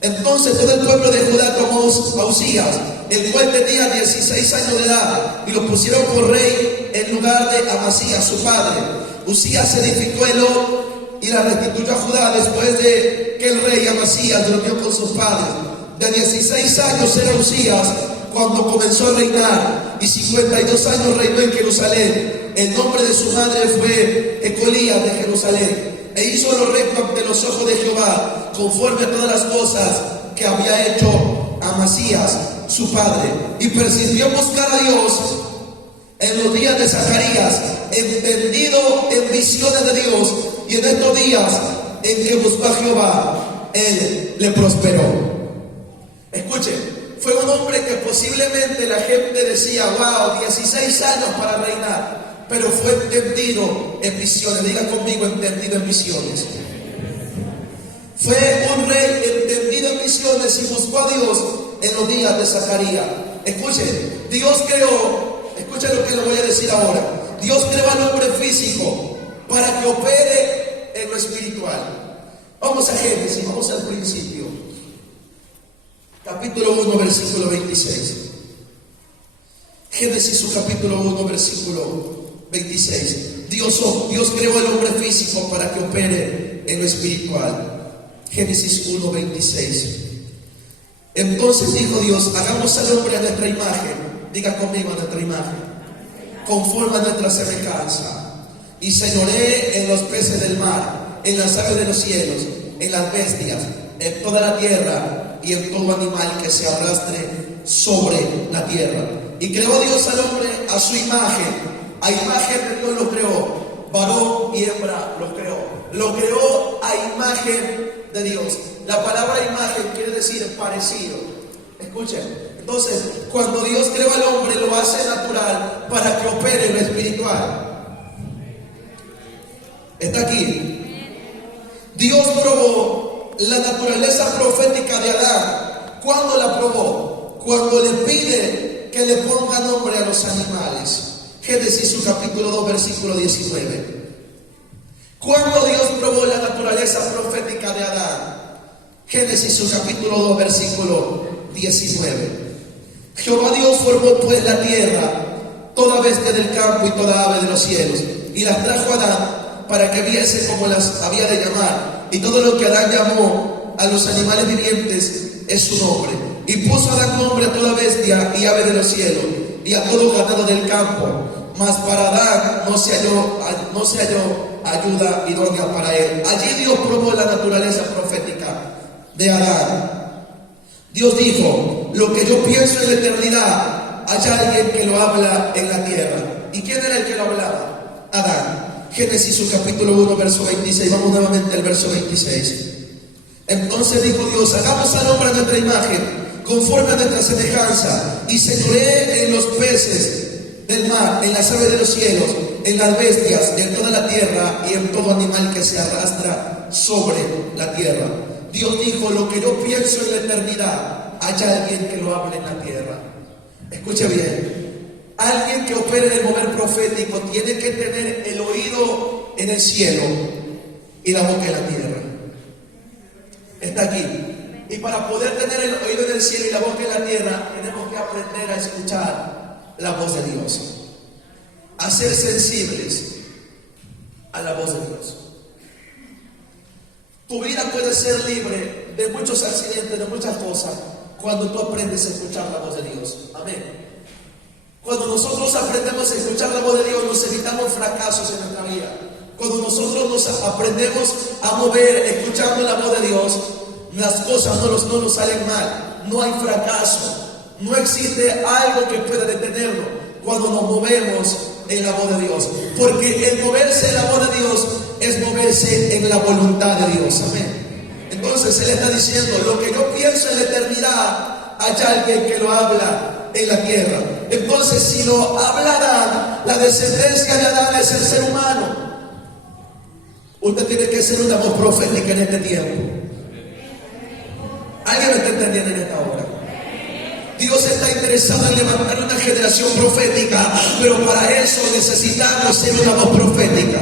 Entonces todo el pueblo de Judá tomó a Uzías, el cual tenía 16 años de edad, y lo pusieron por rey en lugar de Amasías, su padre. Uzías edificó Elot y la restituyó a Judá después de que el rey Amasías durmió con sus padres. De 16 años era Uzías cuando comenzó a reinar, y 52 años reinó en Jerusalén. El nombre de su madre fue Ecolías de Jerusalén. E hizo lo recto ante los ojos de Jehová, conforme a todas las cosas que había hecho Amasías, su padre. Y persistió buscar a Dios en los días de Zacarías, entendido en visiones de Dios. Y en estos días en que buscó a Jehová, Él le prosperó. Escuche, fue un hombre que posiblemente la gente decía, wow, 16 años para reinar. Pero fue entendido en visiones. Diga conmigo, entendido en visiones. Fue un rey entendido en visiones y buscó a Dios en los días de Zacarías. Escuche, Dios creó, escuche lo que le voy a decir ahora. Dios creó al hombre físico para que opere en lo espiritual. Vamos a Génesis, vamos al principio. Capítulo 1, versículo 26. Génesis, su capítulo 1, versículo 26. Dios creó al hombre físico para que opere en lo espiritual. Génesis 1, 26. Entonces dijo Dios: hagamos al hombre a nuestra imagen. Diga conmigo: a nuestra imagen, conforme a nuestra semejanza, y señoree en los peces del mar, en las aves de los cielos, en las bestias, en toda la tierra y en todo animal que se arrastre sobre la tierra. Y creó Dios al hombre a su imagen, a imagen de Dios lo creó, varón y hembra lo creó a imagen de Dios. La palabra imagen quiere decir parecido. Escuchen, entonces cuando Dios creó al hombre, lo hace natural para que opere en lo espiritual. ¿Está aquí? Dios probó la naturaleza profética de Adán. ¿Cuándo la probó? Cuando le pide que le ponga nombre a los animales. Génesis, su capítulo 2, versículo 19. ¿Cuándo Dios probó la naturaleza profética de Adán? Génesis, su capítulo 2, versículo 19. Jehová Dios formó pues la tierra, toda bestia del campo y toda ave de los cielos, y las trajo a Adán para que viese cómo las había de llamar. Y todo lo que Adán llamó a los animales vivientes es su nombre. Y puso Adán nombre a toda bestia y ave de los cielos, y a todo ganado del campo. Mas para Adán no se halló ayuda idónea para él. Allí Dios probó la naturaleza profética de Adán. Dios dijo: lo que yo pienso en la eternidad, hay alguien que lo habla en la tierra. ¿Y quién era el que lo hablaba? Adán. Génesis, su capítulo 1, verso 26. Vamos nuevamente al verso 26. Entonces dijo Dios: hagamos al hombre a nuestra imagen, conforme a nuestra semejanza, y señoree en los peces del mar, en las aves de los cielos, en las bestias, en toda la tierra y en todo animal que se arrastra sobre la tierra. Dios dijo: lo que yo pienso en la eternidad, hay alguien que lo hable en la tierra. Escuche bien, alguien que opere en el mover profético tiene que tener el oído en el cielo y la boca en la tierra. Está aquí. Y para poder tener el oído en el cielo y la boca en la tierra, tenemos que aprender a escuchar la voz de Dios, a ser sensibles a la voz de Dios. Tu vida puede ser libre de muchos accidentes, de muchas cosas, cuando tú aprendes a escuchar la voz de Dios. Amén. Cuando nosotros aprendemos a escuchar la voz de Dios, nos evitamos fracasos en nuestra vida. Cuando nosotros nos aprendemos a mover escuchando la voz de Dios, las cosas no nos salen mal, no hay fracaso. No existe algo que pueda detenerlo cuando nos movemos en la voz de Dios. Porque el moverse en la voz de Dios es moverse en la voluntad de Dios. Amén. Entonces Él está diciendo: lo que yo pienso en la eternidad, hay alguien que lo habla en la tierra. Entonces, si lo habla Adán, la descendencia de Adán es el ser humano. Usted tiene que ser una voz profética en este tiempo. ¿Alguien me está entendiendo en esta hora? Dios está interesado en levantar una generación profética, pero para eso necesitamos ser una voz profética.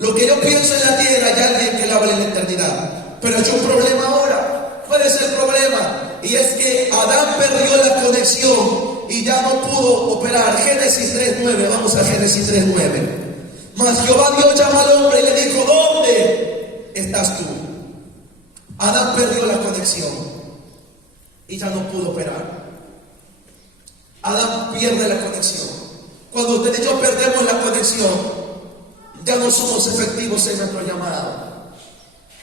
Lo que yo pienso en la tierra, hay alguien que lo habla en la eternidad. Pero hay un problema ahora. ¿Cuál es el problema? Y es que Adán perdió la conexión y ya no pudo operar. Génesis 3:9, vamos a Génesis 3:9. Mas Jehová Dios llamó al hombre y le dijo: ¿dónde estás tú? Adán perdió la conexión y ya no pudo operar. Adán pierde la conexión. Cuando usted y yo perdemos la conexión, ya no somos efectivos en nuestro llamado.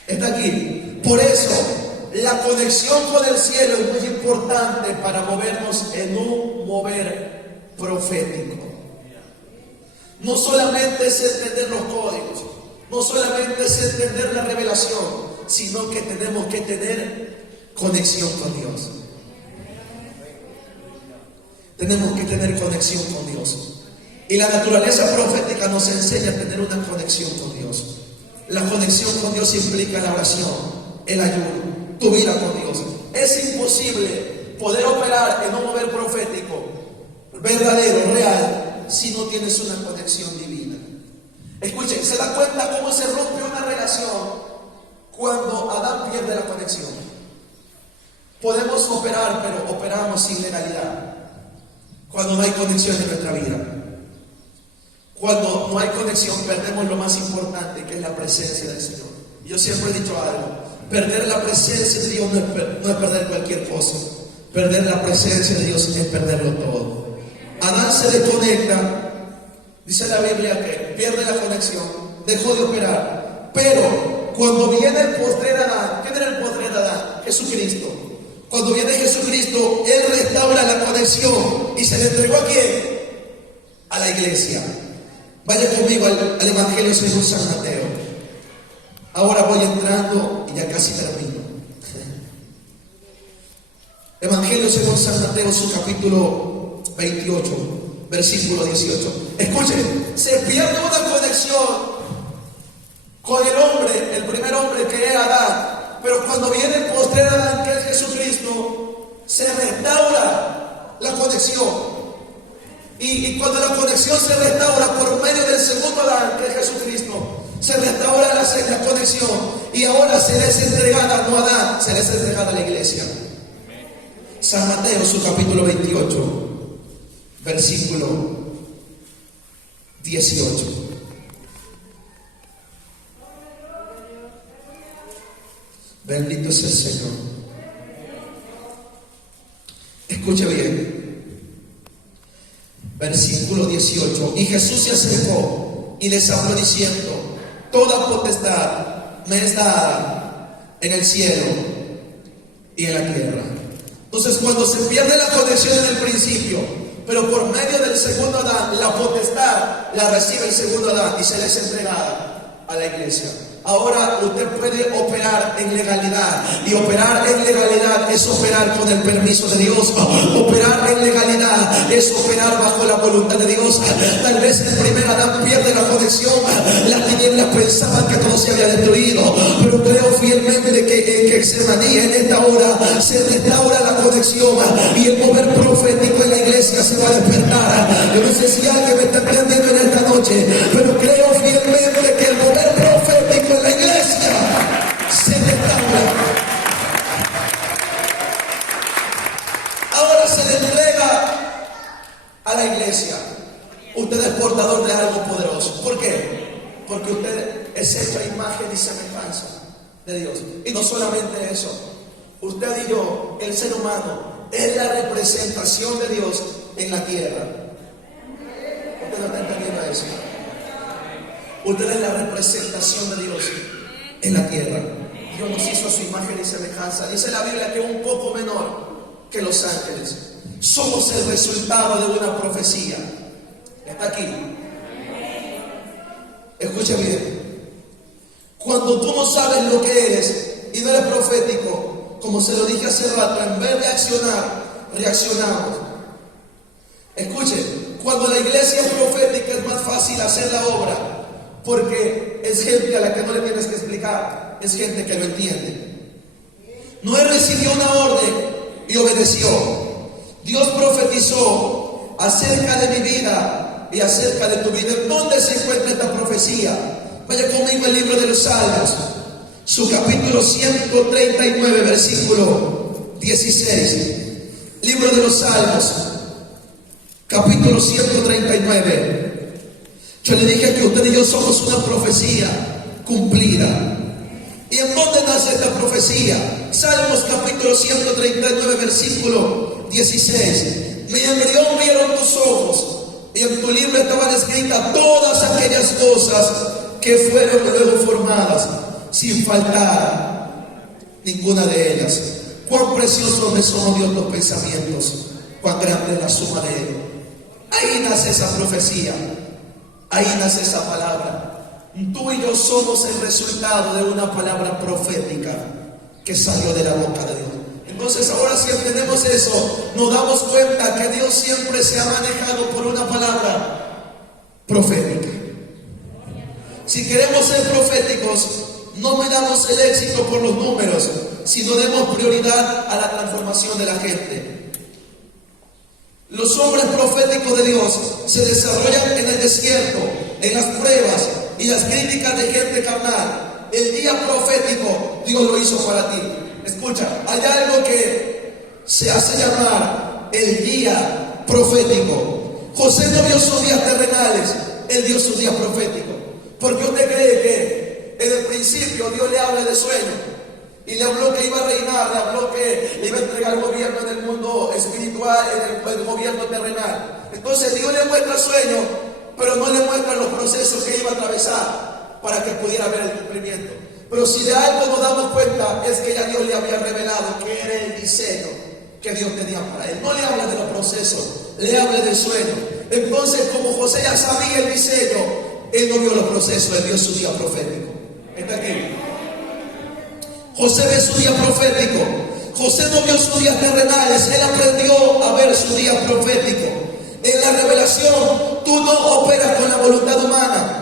Está aquí. Por eso, la conexión con el cielo es muy importante para movernos en un mover profético. No solamente es entender los códigos, no solamente es entender la revelación, sino que tenemos que tener conexión con Dios. Tenemos que tener conexión con Dios. Y la naturaleza profética nos enseña a tener una conexión con Dios. La conexión con Dios implica la oración, el ayuno, tu vida con Dios. Es imposible poder operar en un mover profético verdadero, real, si no tienes una conexión divina. Escuchen, ¿se da cuenta cómo se rompe una relación cuando Adán pierde la conexión? Podemos operar, pero operamos sin legalidad. Cuando no hay conexión en nuestra vida. Cuando no hay conexión, perdemos lo más importante, que es la presencia del Señor. Yo siempre he dicho algo: perder la presencia de Dios no es perder cualquier cosa. Perder la presencia de Dios es perderlo todo. Adán se desconecta, dice la Biblia que pierde la conexión, dejó de operar. Pero cuando viene el postrer Adán, ¿quién era el postrer Adán? Jesucristo. Cuando viene Jesucristo, Él restaura la conexión y se le entregó ¿a quién? A la iglesia. Vaya conmigo al Evangelio según San Mateo. Ahora voy entrando y ya casi termino. Evangelio según San Mateo, su capítulo 28, versículo 18. Escuchen, se pierde una conexión con el hombre, el primer hombre que es Adán. Pero cuando viene el postrer Adán, que es Jesucristo, se restaura la conexión. Y cuando la conexión se restaura por medio del segundo Adán, que es Jesucristo, se restaura la conexión. Y ahora se les entregada, no a Adán, se les entregada a la iglesia. San Mateo, su capítulo 28, versículo 18. Bendito es el Señor. Escuche bien. Versículo 18. Y Jesús se acercó y les habló diciendo: toda potestad me es dada en el cielo y en la tierra. Entonces, cuando se pierde la conexión en el principio, pero por medio del segundo Adán, la potestad la recibe el segundo Adán y se les entregada a la iglesia. Ahora usted puede operar en legalidad, y operar en legalidad es operar con el permiso de Dios. Operar en legalidad es operar bajo la voluntad de Dios. Tal vez el primer Adán pierde la conexión, las tinieblas pensaban que todo se había destruido, pero creo fielmente que en Getsemaní, en esta hora, se restaura la conexión y el mover profético en la iglesia se va a despertar. Yo no sé si alguien me está entendiendo en esta noche, pero creo fielmente que el mover profético en la iglesia se restaura. Ahora se le entrega a la iglesia. Usted es portador de algo poderoso. ¿Por qué? Porque usted es hecho a imagen y semejanza de Dios. Y no solamente eso, usted y yo, el ser humano, es la representación de Dios en la tierra. ¿Usted no está entendiendo eso? Usted es la representación de Dios en la tierra. Dios nos hizo a su imagen y semejanza. Dice la Biblia que un poco menor que los ángeles. Somos el resultado de una profecía. Está aquí. Escucha bien. Cuando tú no sabes lo que eres y no eres profético, como se lo dije hace rato, en vez de accionar, reaccionamos. Escuchen, cuando la iglesia es profética es más fácil hacer la obra, porque es gente a la que no le tienes que explicar, es gente que lo entiende. Noé recibió una orden y obedeció. Dios profetizó acerca de mi vida y acerca de tu vida. ¿En dónde se encuentra esta profecía? Vaya conmigo al libro de los Salmos, su capítulo 139, versículo 16. Libro de los Salmos, capítulo 139. Yo le dije que usted y yo somos una profecía cumplida. ¿Y en dónde nace esta profecía? Salmos capítulo 139, versículo 16. Mi embrión vieron tus ojos, y en tu libro estaban escritas todas aquellas cosas que fueron luego formadas, sin faltar ninguna de ellas. Cuán preciosos me son, oh Dios, los pensamientos, cuán grande es la suma de ellos. Ahí nace esa profecía. Ahí nace esa palabra. Tú y yo somos el resultado de una palabra profética que salió de la boca de Dios. Entonces ahora, si entendemos eso, nos damos cuenta que Dios siempre se ha manejado por una palabra profética. Si queremos ser proféticos, no midamos el éxito por los números, sino demos prioridad a la transformación de la gente. Los hombres proféticos de Dios se desarrollan en el desierto, en las pruebas y las críticas de gente carnal. El día profético Dios lo hizo para ti. Escucha, hay algo que se hace llamar el día profético. José no vio sus días terrenales, él vio sus días proféticos. Porque usted cree que en el principio Dios le habla de sueño y le habló que iba a reinar, le habló que le iba a entregar el gobierno en el mundo espiritual, en el gobierno terrenal? Entonces Dios le muestra sueño, pero no le muestra los procesos que iba a atravesar para que pudiera ver el cumplimiento. Pero si de algo nos damos cuenta, es que ya Dios le había revelado que era el diseño que Dios tenía para él. No le habla de los procesos, le habla del sueño. Entonces, como José ya sabía el diseño, él no vio los procesos, él vio su día profético. ¿Está aquí? José ve su día profético. José no vio sus días terrenales, él aprendió a ver su día profético. En la revelación, tú no operas con la voluntad humana.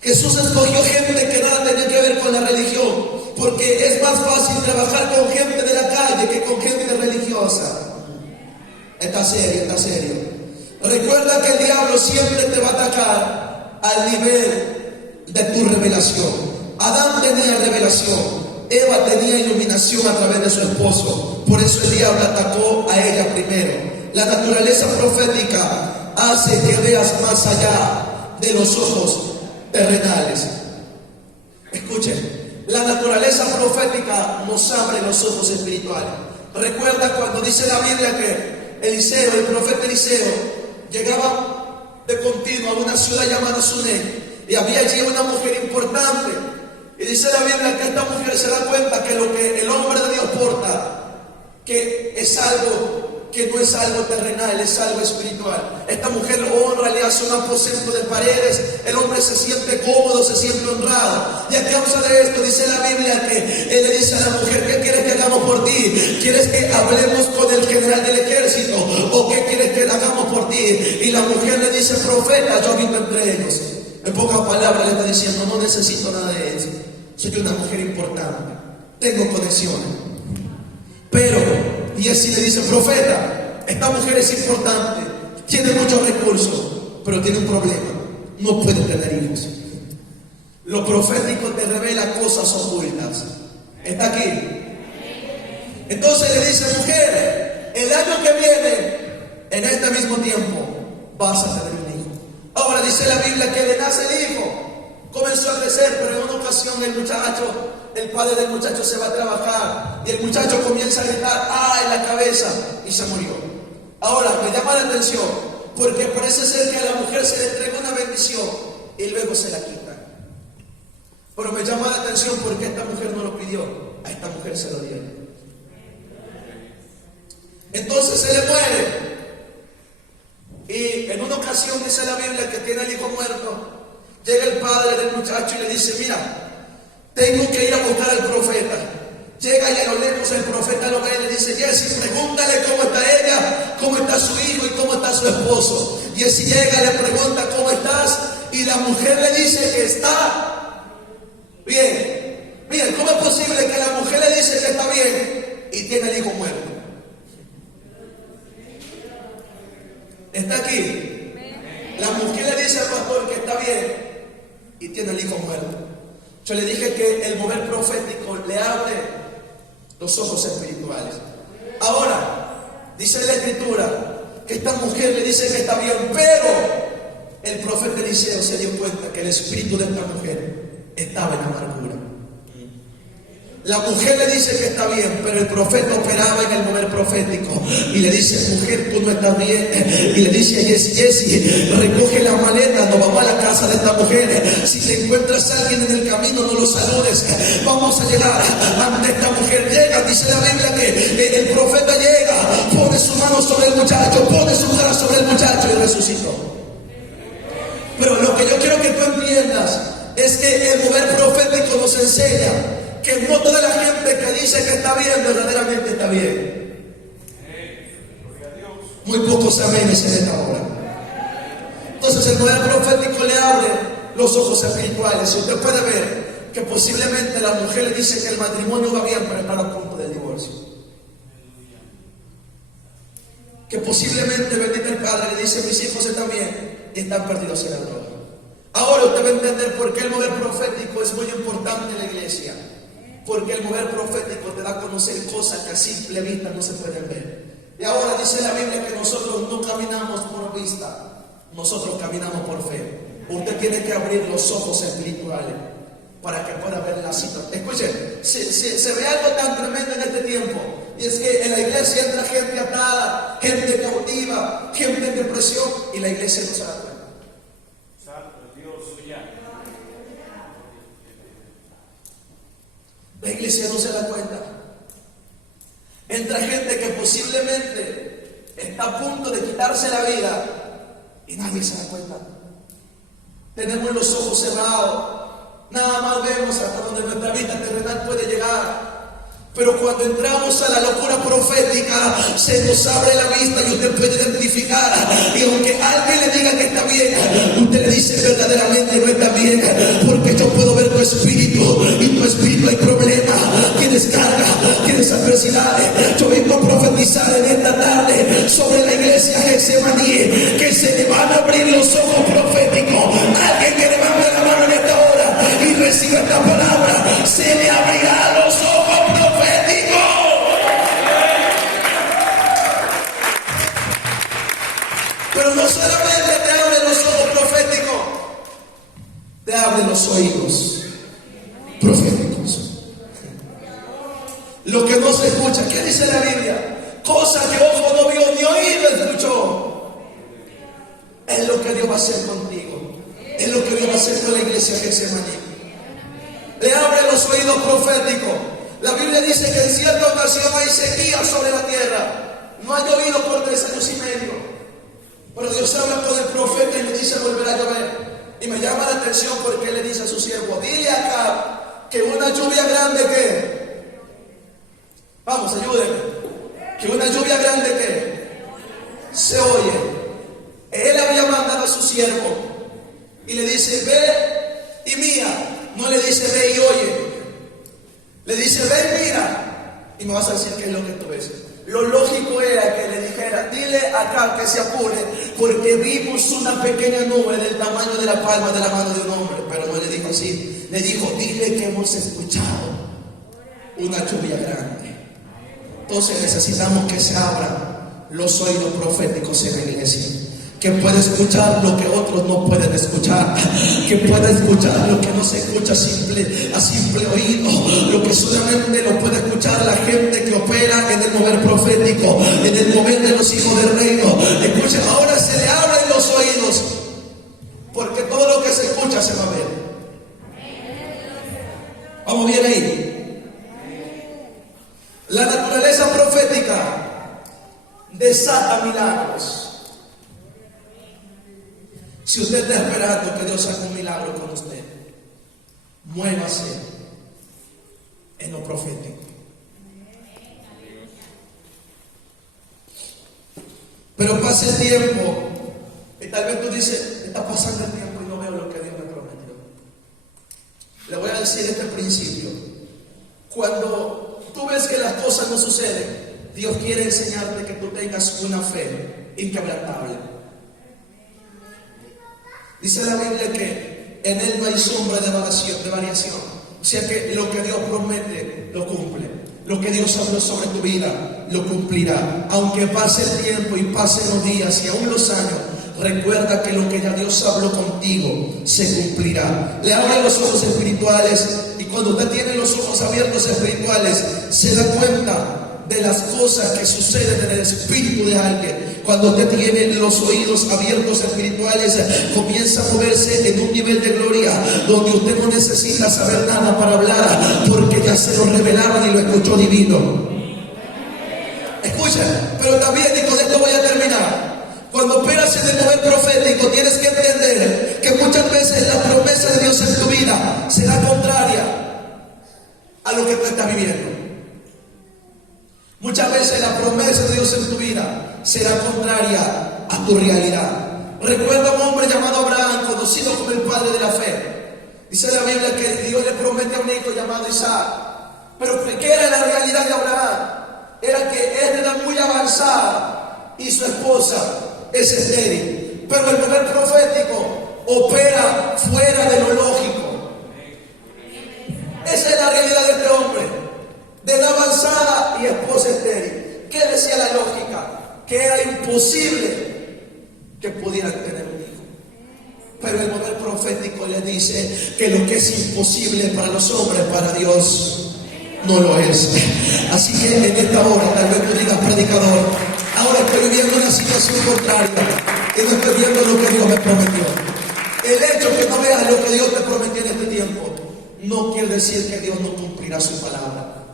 Jesús escogió gente que nada tenía que ver con la religión, porque es más fácil trabajar con gente de la calle que con gente religiosa. Está serio, está serio. Recuerda que el diablo siempre te va a atacar al nivel de tu revelación. Adán tenía revelación, Eva tenía iluminación a través de su esposo. Por eso el diablo atacó a ella primero. La naturaleza profética hace que veas más allá de los ojos terrenales. Escuchen, la naturaleza profética nos abre los ojos espirituales. Recuerda cuando dice la Biblia que Eliseo, el profeta Eliseo, llegaba de continuo a una ciudad llamada Sunem y había allí una mujer importante. Y dice la Biblia que esta mujer se da cuenta que lo que el hombre de Dios porta, que es algo que no es algo terrenal, es algo espiritual. Esta mujer lo honra, le hace un aposento de paredes, el hombre se siente cómodo, se siente honrado. Y a causa de esto dice la Biblia que él le dice a la mujer: ¿qué quieres que hagamos por ti? ¿Quieres que hablemos con el general del ejército? ¿O qué quieres que hagamos por ti? Y la mujer le dice: profeta, yo vivo entre ellos. En pocas palabras le está diciendo: no necesito nada de eso, soy una mujer importante, tengo conexiones. Pero y así le dice: profeta, esta mujer es importante, tiene muchos recursos, pero tiene un problema, no puede tener hijos. Lo profético te revela cosas ocultas. ¿Está aquí? Entonces le dice: mujer, el año que viene, en este mismo tiempo, vas a tener un hijo. Ahora dice la Biblia que le nace el hijo, comenzó a crecer, pero en una ocasión el padre del muchacho se va a trabajar y el muchacho comienza a gritar en la cabeza y se murió. Ahora me llama la atención porque parece ser que a la mujer se le entregó una bendición y luego se la quita. Pero me llama la atención porque esta mujer no lo pidió, a esta mujer se lo dieron. Entonces se le muere y en una ocasión dice la Biblia que tiene el hijo muerto. Llega el padre del muchacho y le dice: mira, tengo que ir a buscar al profeta. Llega y a lo lejos el profeta lo ve y le dice: Jesse, pregúntale cómo está ella, cómo está su hijo y cómo está su esposo. Jesse llega, le pregunta: ¿cómo estás? Y la mujer le dice que está bien. Miren, ¿cómo es posible que la mujer le dice que está bien y tiene el hijo muerto? ¿Está aquí? La mujer le dice al pastor que está bien y tiene el hijo muerto. Yo le dije que el mover profético le abre los ojos espirituales. Ahora, dice la escritura que esta mujer le dice que está bien, pero el profeta Eliseo se dio cuenta que el espíritu de esta mujer estaba en amargura. La mujer le dice que está bien, pero el profeta operaba en el mover profético y le dice: mujer, tú no estás bien. Y le dice a Jesse: recoge las maletas, nos vamos a la casa de esta mujer. Si te encuentras a alguien en el camino, no lo saludes, vamos a llegar ante esta mujer. Llega, dice la Biblia que el profeta llega, pone su mano sobre el muchacho, pone su cara sobre el muchacho y resucitó. Pero lo que yo quiero que tú entiendas es que el mover profético nos enseña que no toda la gente que dice que está bien, verdaderamente está bien. Muy pocos amenes en esta hora. Entonces el poder profético le abre los ojos espirituales. Y usted puede ver que posiblemente la mujer le dice que el matrimonio va bien, pero está a punto del divorcio. Que posiblemente bendito el padre le dice: mis hijos están bien y están perdidos en la droga. Ahora usted va a entender por qué el mover profético es muy importante en la iglesia. Porque el mover profético te da a conocer cosas que a simple vista no se pueden ver. Y ahora dice la Biblia que nosotros no caminamos por vista, nosotros caminamos por fe. Usted tiene que abrir los ojos espirituales para que pueda ver la situación. Escuchen, se ve algo tan tremendo en este tiempo, y es que en la iglesia entra gente atada, gente cautiva, gente en depresión, y la iglesia no se da cuenta. La iglesia no se da cuenta. Entra gente que posiblemente está a punto de quitarse la vida y nadie se da cuenta. Tenemos los ojos cerrados, nada más vemos hasta donde nuestra vida terrenal puede llegar. Pero cuando entramos a la locura profética, se nos abre la vista y usted puede identificar. Y aunque alguien le diga que está bien, usted le dice: verdaderamente no está bien, porque yo puedo ver tu espíritu, y tu espíritu hay problemas, tienes carga, tienes adversidades. Yo vengo a profetizar en esta tarde sobre la iglesia Getsemaní, que se le van a abrir los ojos proféticos. Alguien que levante la mano en esta hora y reciba esta palabra, se le abrirá los ojos proféticos. Pero no solamente te abre los ojos proféticos, te abre los oídos proféticos. Lo que no se escucha, ¿qué dice la Biblia? Cosa que ojo no vio ni oído escuchó. Es lo que Dios va a hacer contigo. Es lo que Dios va a hacer con la iglesia Getsemaní. Le abre los oídos proféticos. La Biblia dice que en cierta ocasión hay sequía sobre la tierra. No ha llovido por 3 años y medio. Pero Dios habla con el profeta y le dice: volverá a llover. Y me llama la atención porque le dice a su siervo: dile acá que una lluvia grande que... Vamos, ayúdenme. Que una lluvia grande que se oye. Él había mandado a su siervo y le dice: ve y mira. No le dice: ve y oye. Le dice: ve y mira. Y me vas a decir qué es lo que tú ves. Lo lógico era que le dijera: dile acá que se apure, porque vimos una pequeña nube del tamaño de la palma de la mano de un hombre. Pero no le dijo así. Le dijo: dile que hemos escuchado una lluvia grande. Entonces necesitamos que se abran los oídos proféticos en la iglesia. Que pueda escuchar lo que otros no pueden escuchar, que pueda escuchar lo que no se escucha a simple oído, lo que solamente lo puede escuchar la gente que opera en el mover profético, en el mover de los hijos del reino. Escuchen, ahora se le abren los oídos, porque todo lo que se escucha se va a ver. ¿Vamos bien ahí? La naturaleza profética desata milagros. Si usted está esperando que Dios haga un milagro con usted, muévase en lo profético. Pero pasa el tiempo y tal vez tú dices: está pasando el tiempo y no veo lo que Dios me prometió. Le voy a decir este principio. Cuando tú ves que las cosas no suceden, Dios quiere enseñarte que tú tengas una fe inquebrantable. Dice la Biblia que en Él no hay sombra de variación. O sea que lo que Dios promete, lo cumple. Lo que Dios habló sobre tu vida, lo cumplirá. Aunque pase el tiempo y pasen los días y aún los años, recuerda que lo que ya Dios habló contigo se cumplirá. Le abre los ojos espirituales, y cuando usted tiene los ojos abiertos espirituales, se da cuenta de las cosas que suceden en el espíritu de alguien. Cuando usted tiene los oídos abiertos espirituales, comienza a moverse en un nivel de gloria donde usted no necesita saber nada para hablar, porque ya se lo revelaron y lo escuchó divino. Escuchen, pero también, y con esto voy a terminar, cuando operas en el mover profético, tienes que entender que muchas veces la promesa de Dios en tu vida será contraria a lo que tú estás viviendo. Muchas veces la promesa de Dios en tu vida será contraria a tu realidad. Recuerda a un hombre llamado Abraham, conocido como el padre de la fe. Dice la Biblia que Dios le promete a un hijo llamado Isaac. Pero ¿qué era la realidad de Abraham? Era que él era muy avanzada y su esposa es estéril. Pero el mover profético opera fuera de lo lógico. Esa es la realidad de este hombre, de edad avanzada y esposa estéril. ¿Qué decía la lógica? Que era imposible que pudieran tener un hijo. Pero el mover profético le dice que lo que es imposible para los hombres, para Dios no lo es. Así que en esta hora, tal vez tú digas, predicador, ahora estoy viviendo una situación contraria y no estoy viendo lo que Dios me prometió. El hecho que no veas lo que Dios te prometió en este tiempo no quiere decir que Dios no cumplirá su palabra.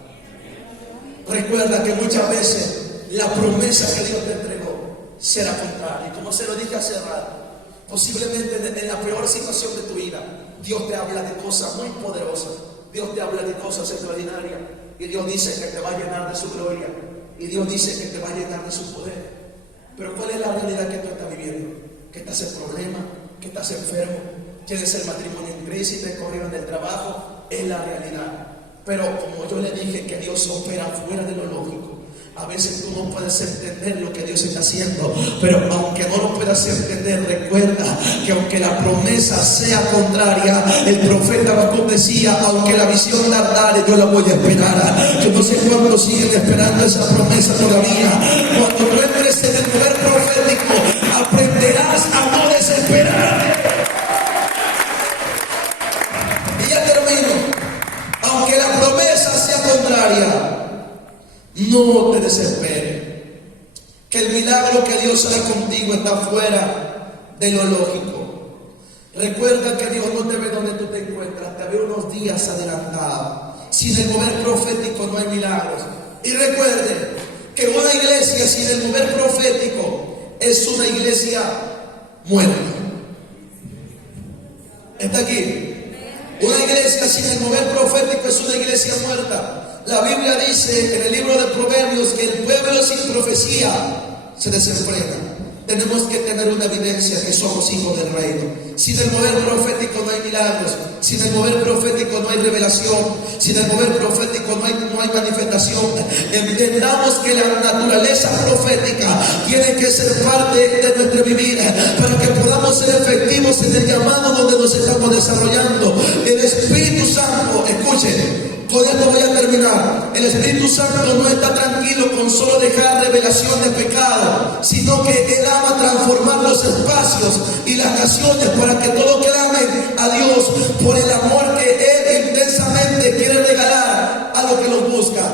Recuerda que muchas veces la promesa que Dios te entregó será contraria. Y como se lo dije hace rato, posiblemente en la peor situación de tu vida, Dios te habla de cosas muy poderosas. Dios te habla de cosas extraordinarias. Y Dios dice que te va a llenar de su gloria. Y Dios dice que te va a llenar de su poder. Pero ¿cuál es la realidad que tú estás viviendo? Que estás en problemas, que estás enfermo, tienes el matrimonio en crisis, te corrieron del trabajo. Es la realidad. Pero como yo le dije que Dios opera fuera de lo lógico, a veces tú no puedes entender lo que Dios está haciendo, pero aunque no lo puedas entender, recuerda que aunque la promesa sea contraria, el profeta Habacuc decía, aunque la visión tardare, yo la voy a esperar. Yo no sé cuántos siguen esperando esa promesa todavía. Cuando tú entres en el poder profético, aprenderás a no desesperar. Y ya termino. Aunque la promesa sea contraria, no te desesperes. Que el milagro que Dios hará contigo está fuera de lo lógico. Recuerda que Dios no te ve donde tú te encuentras, te ve unos días adelantado. Sin el mover profético no hay milagros. Y recuerde que una iglesia sin el mover profético es una iglesia muerta. ¿Está aquí? Una iglesia sin el mover profético es una iglesia muerta. La Biblia dice en el libro de Proverbios que el pueblo sin profecía se desenfrena. Tenemos que tener una evidencia que somos hijos del reino. Sin el mover profético no hay milagros. Sin el mover profético no hay revelación. Sin el mover profético no hay manifestación. Entendamos que la naturaleza profética tiene que ser parte de nuestra vida para que podamos ser efectivos en el llamado donde nos estamos desarrollando. El Espíritu Santo, escuchen, con esto voy a terminar. El Espíritu Santo no está tranquilo con solo dejar revelación de pecado, sino que Él ama transformar los espacios y las naciones para que todos clamen a Dios por el amor que Él intensamente quiere regalar a los que los buscan.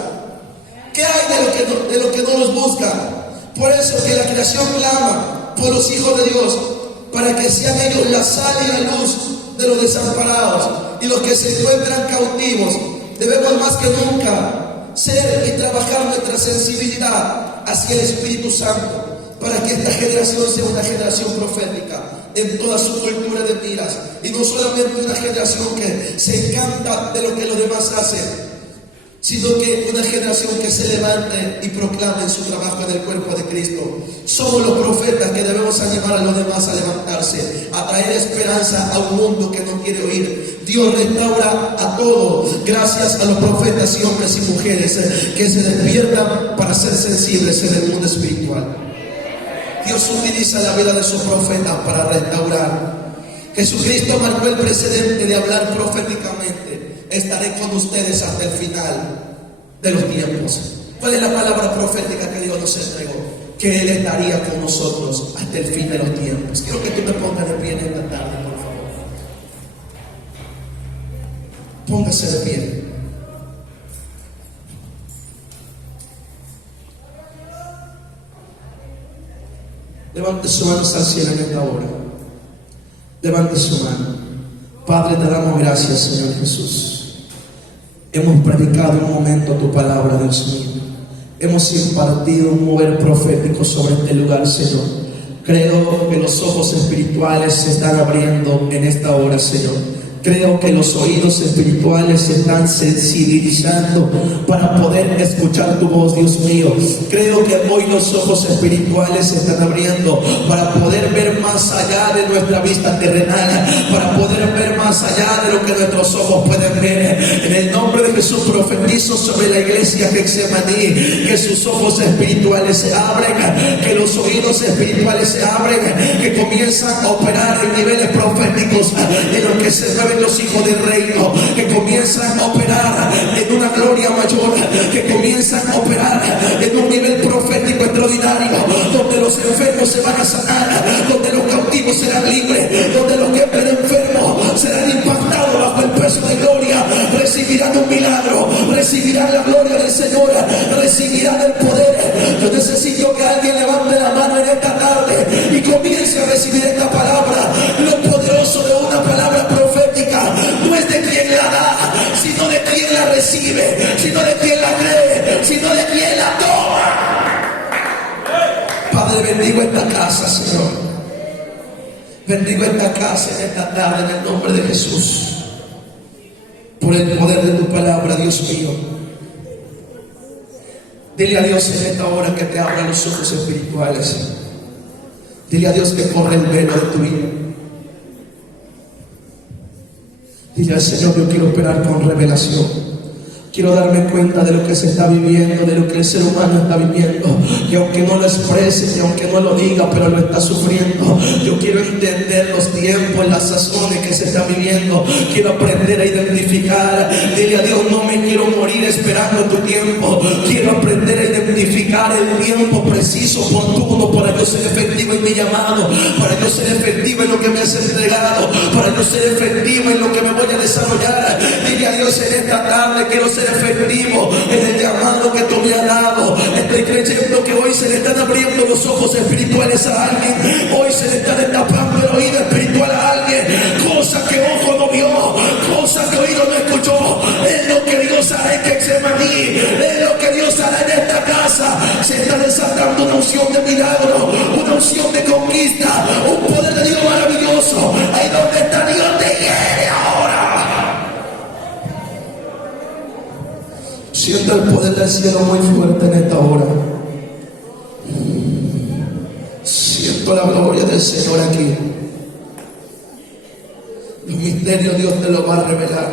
¿Qué hay de lo que no los buscan? Por eso que la creación clama por los hijos de Dios, para que sean ellos la sal y la luz de los desamparados y los que se encuentran cautivos. Debemos más que nunca ser y trabajar nuestra sensibilidad hacia el Espíritu Santo para que esta generación sea una generación profética en toda su cultura de miras, y no solamente una generación que se encanta de lo que los demás hacen, sino que una generación que se levante y proclame en su trabajo en el cuerpo de Cristo. Somos los profetas que debemos animar a los demás a levantarse, a traer esperanza a un mundo que no quiere oír. Dios restaura a todos gracias a los profetas y hombres y mujeres que se despiertan para ser sensibles en el mundo espiritual. Dios utiliza la vida de sus profetas para restaurar. Jesucristo marcó el precedente de hablar proféticamente: estaré con ustedes hasta el final de los tiempos. ¿Cuál es la palabra profética que Dios nos entregó? Que Él estaría con nosotros hasta el fin de los tiempos. Quiero que tú me pongas de pie en esta tarde, por favor. Póngase de pie. Levante su mano al cielo en esta hora. Levante su mano. Padre, te damos gracias, Señor Jesús. Hemos predicado un momento tu palabra, Dios mío. Hemos impartido un mover profético sobre este lugar, Señor. Creo que los ojos espirituales se están abriendo en esta hora, Señor. Creo que los oídos espirituales se están sensibilizando para poder escuchar tu voz, Dios mío. Creo que hoy los ojos espirituales se están abriendo para poder ver más allá de nuestra vista terrenal, para poder ver más allá de lo que nuestros ojos pueden ver. En el nombre de Jesús profetizo sobre la iglesia Getsemaní, que sus ojos espirituales se abren, que los oídos espirituales se abren, que comienzan a operar en niveles proféticos en los que se mueven los hijos del reino, que comienzan a operar en una gloria mayor, que comienzan a operar en un nivel profético extraordinario, donde los enfermos se van a sanar, donde los cautivos serán libres, donde los que estén enfermos serán impactados bajo el peso de gloria, recibirán un milagro, recibirán la gloria del Señor, recibirán el poder. Yo necesito que alguien levante la mano en esta tarde y comience a recibir esta palabra. Lo poderoso de una palabra profética no es de quien la da, sino de quien la recibe, sino de quien la cree, sino de quien la toma. Padre, bendigo esta casa, Señor. Bendigo esta casa en esta tarde en el nombre de Jesús. Por el poder de tu palabra, Dios mío. Dile a Dios en esta hora que te abra los ojos espirituales. Dile a Dios que corre el velo de tu vida. Dile al Señor, yo quiero operar con revelación. Quiero darme cuenta de lo que se está viviendo, de lo que el ser humano está viviendo. Y aunque no lo exprese, y aunque no lo diga, pero lo está sufriendo. Yo quiero entender los tiempos, las sazones que se están viviendo. Quiero aprender a identificar. Dile a Dios, no me quiero morir esperando tu tiempo. Quiero aprender a identificar el tiempo preciso, oportuno, para yo ser efectivo en mi llamado, para yo ser efectivo en lo que me has entregado, para yo ser efectivo en lo que me voy a desarrollar. Dile a Dios en esta tarde, quiero ser efectivo en el llamado que tú me has dado. Estoy creyendo que hoy se le están abriendo los ojos espirituales a alguien. Hoy se le está destapando el oído espiritual a alguien. Cosa que ojo no vio, cosa que oído no escuchó. Es lo que Dios hará en Getsemaní, es lo que Dios hará en esta casa. Se está desatando una unción de milagro, una unción de conquista, un poder de Dios maravilloso. Ahí donde está Dios te hiere ahora. Siento el poder del cielo muy fuerte en esta hora. Siento la gloria del Señor aquí. Los misterios Dios te lo va a revelar.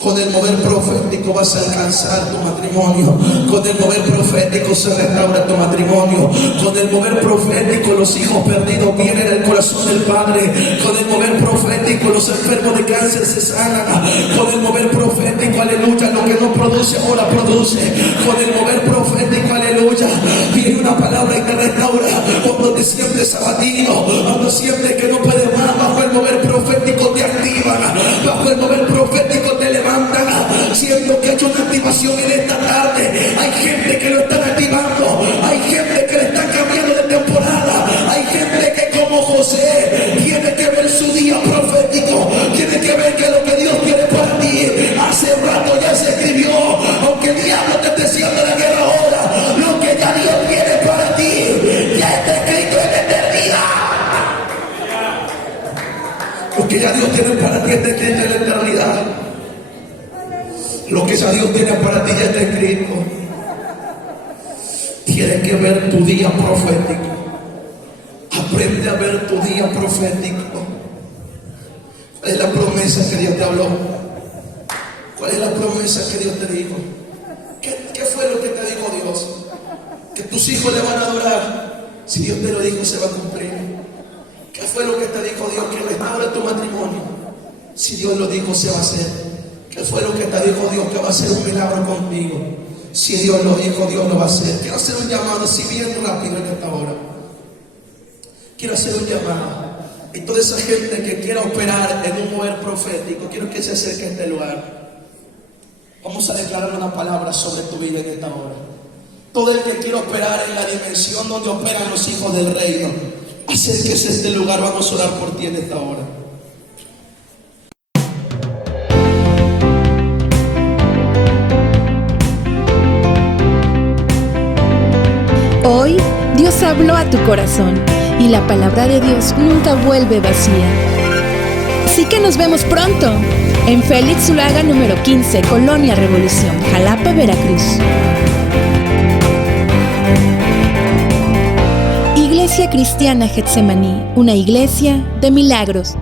Con el mover profético vas a alcanzar tu matrimonio. Con el mover profético se restaura tu matrimonio. Con el mover profético los hijos perdidos vienen al corazón del Padre. Con el mover profético los enfermos de cáncer se sanan. Con el mover profético, aleluya, lo que no produce ahora produce. Con el mover profético, aleluya, viene una palabra y te restaura. Cuando te sientes abatido, cuando sientes que no puedes más, bajo el mover profético te activan. Bajo el mover profético te levantan. Siento que ha hecho una activación en esta tarde. Hay gente que lo están activando, hay gente que le están cambiando de temporada, hay gente que como José tiene que ver su día profético, tiene que ver que lo que Dios tiene para ti hace rato ya se escribió. Aunque el diablo te esté haciendo la guerra ahora, lo que ya Dios tiene para ti ya está escrito en la eternidad. Lo que ya Dios tiene para ti está escrito en la eternidad. Lo que ya Dios tiene para ti ya está escrito. Tienes que ver tu día profético. Aprende a ver tu día profético. ¿Cuál es la promesa que Dios te habló? ¿Cuál es la promesa que Dios te dijo? ¿Qué fue lo que te dijo Dios? Que tus hijos le van a adorar. Si Dios te lo dijo, se va a cumplir. ¿Qué fue lo que te dijo Dios? Que restaura tu matrimonio. Si Dios lo dijo, se va a hacer. ¿Qué fue lo que te dijo Dios? Que va a hacer un milagro contigo. Si Dios lo dijo, Dios lo va a hacer. Quiero hacer un llamado así bien rápido en esta hora. Quiero hacer un llamado. Y toda esa gente que quiera operar en un mover profético, quiero que se acerque a este lugar. Vamos a declarar una palabra sobre tu vida en esta hora. Todo el que quiera operar en la dimensión donde operan los hijos del reino, acérquese a este lugar. Vamos a orar por ti en esta hora. Hoy Dios habló a tu corazón y la palabra de Dios nunca vuelve vacía. Así que nos vemos pronto en Félix Zuluaga número 15, Colonia Revolución, Jalapa, Veracruz. Iglesia Cristiana Getsemaní, una iglesia de milagros.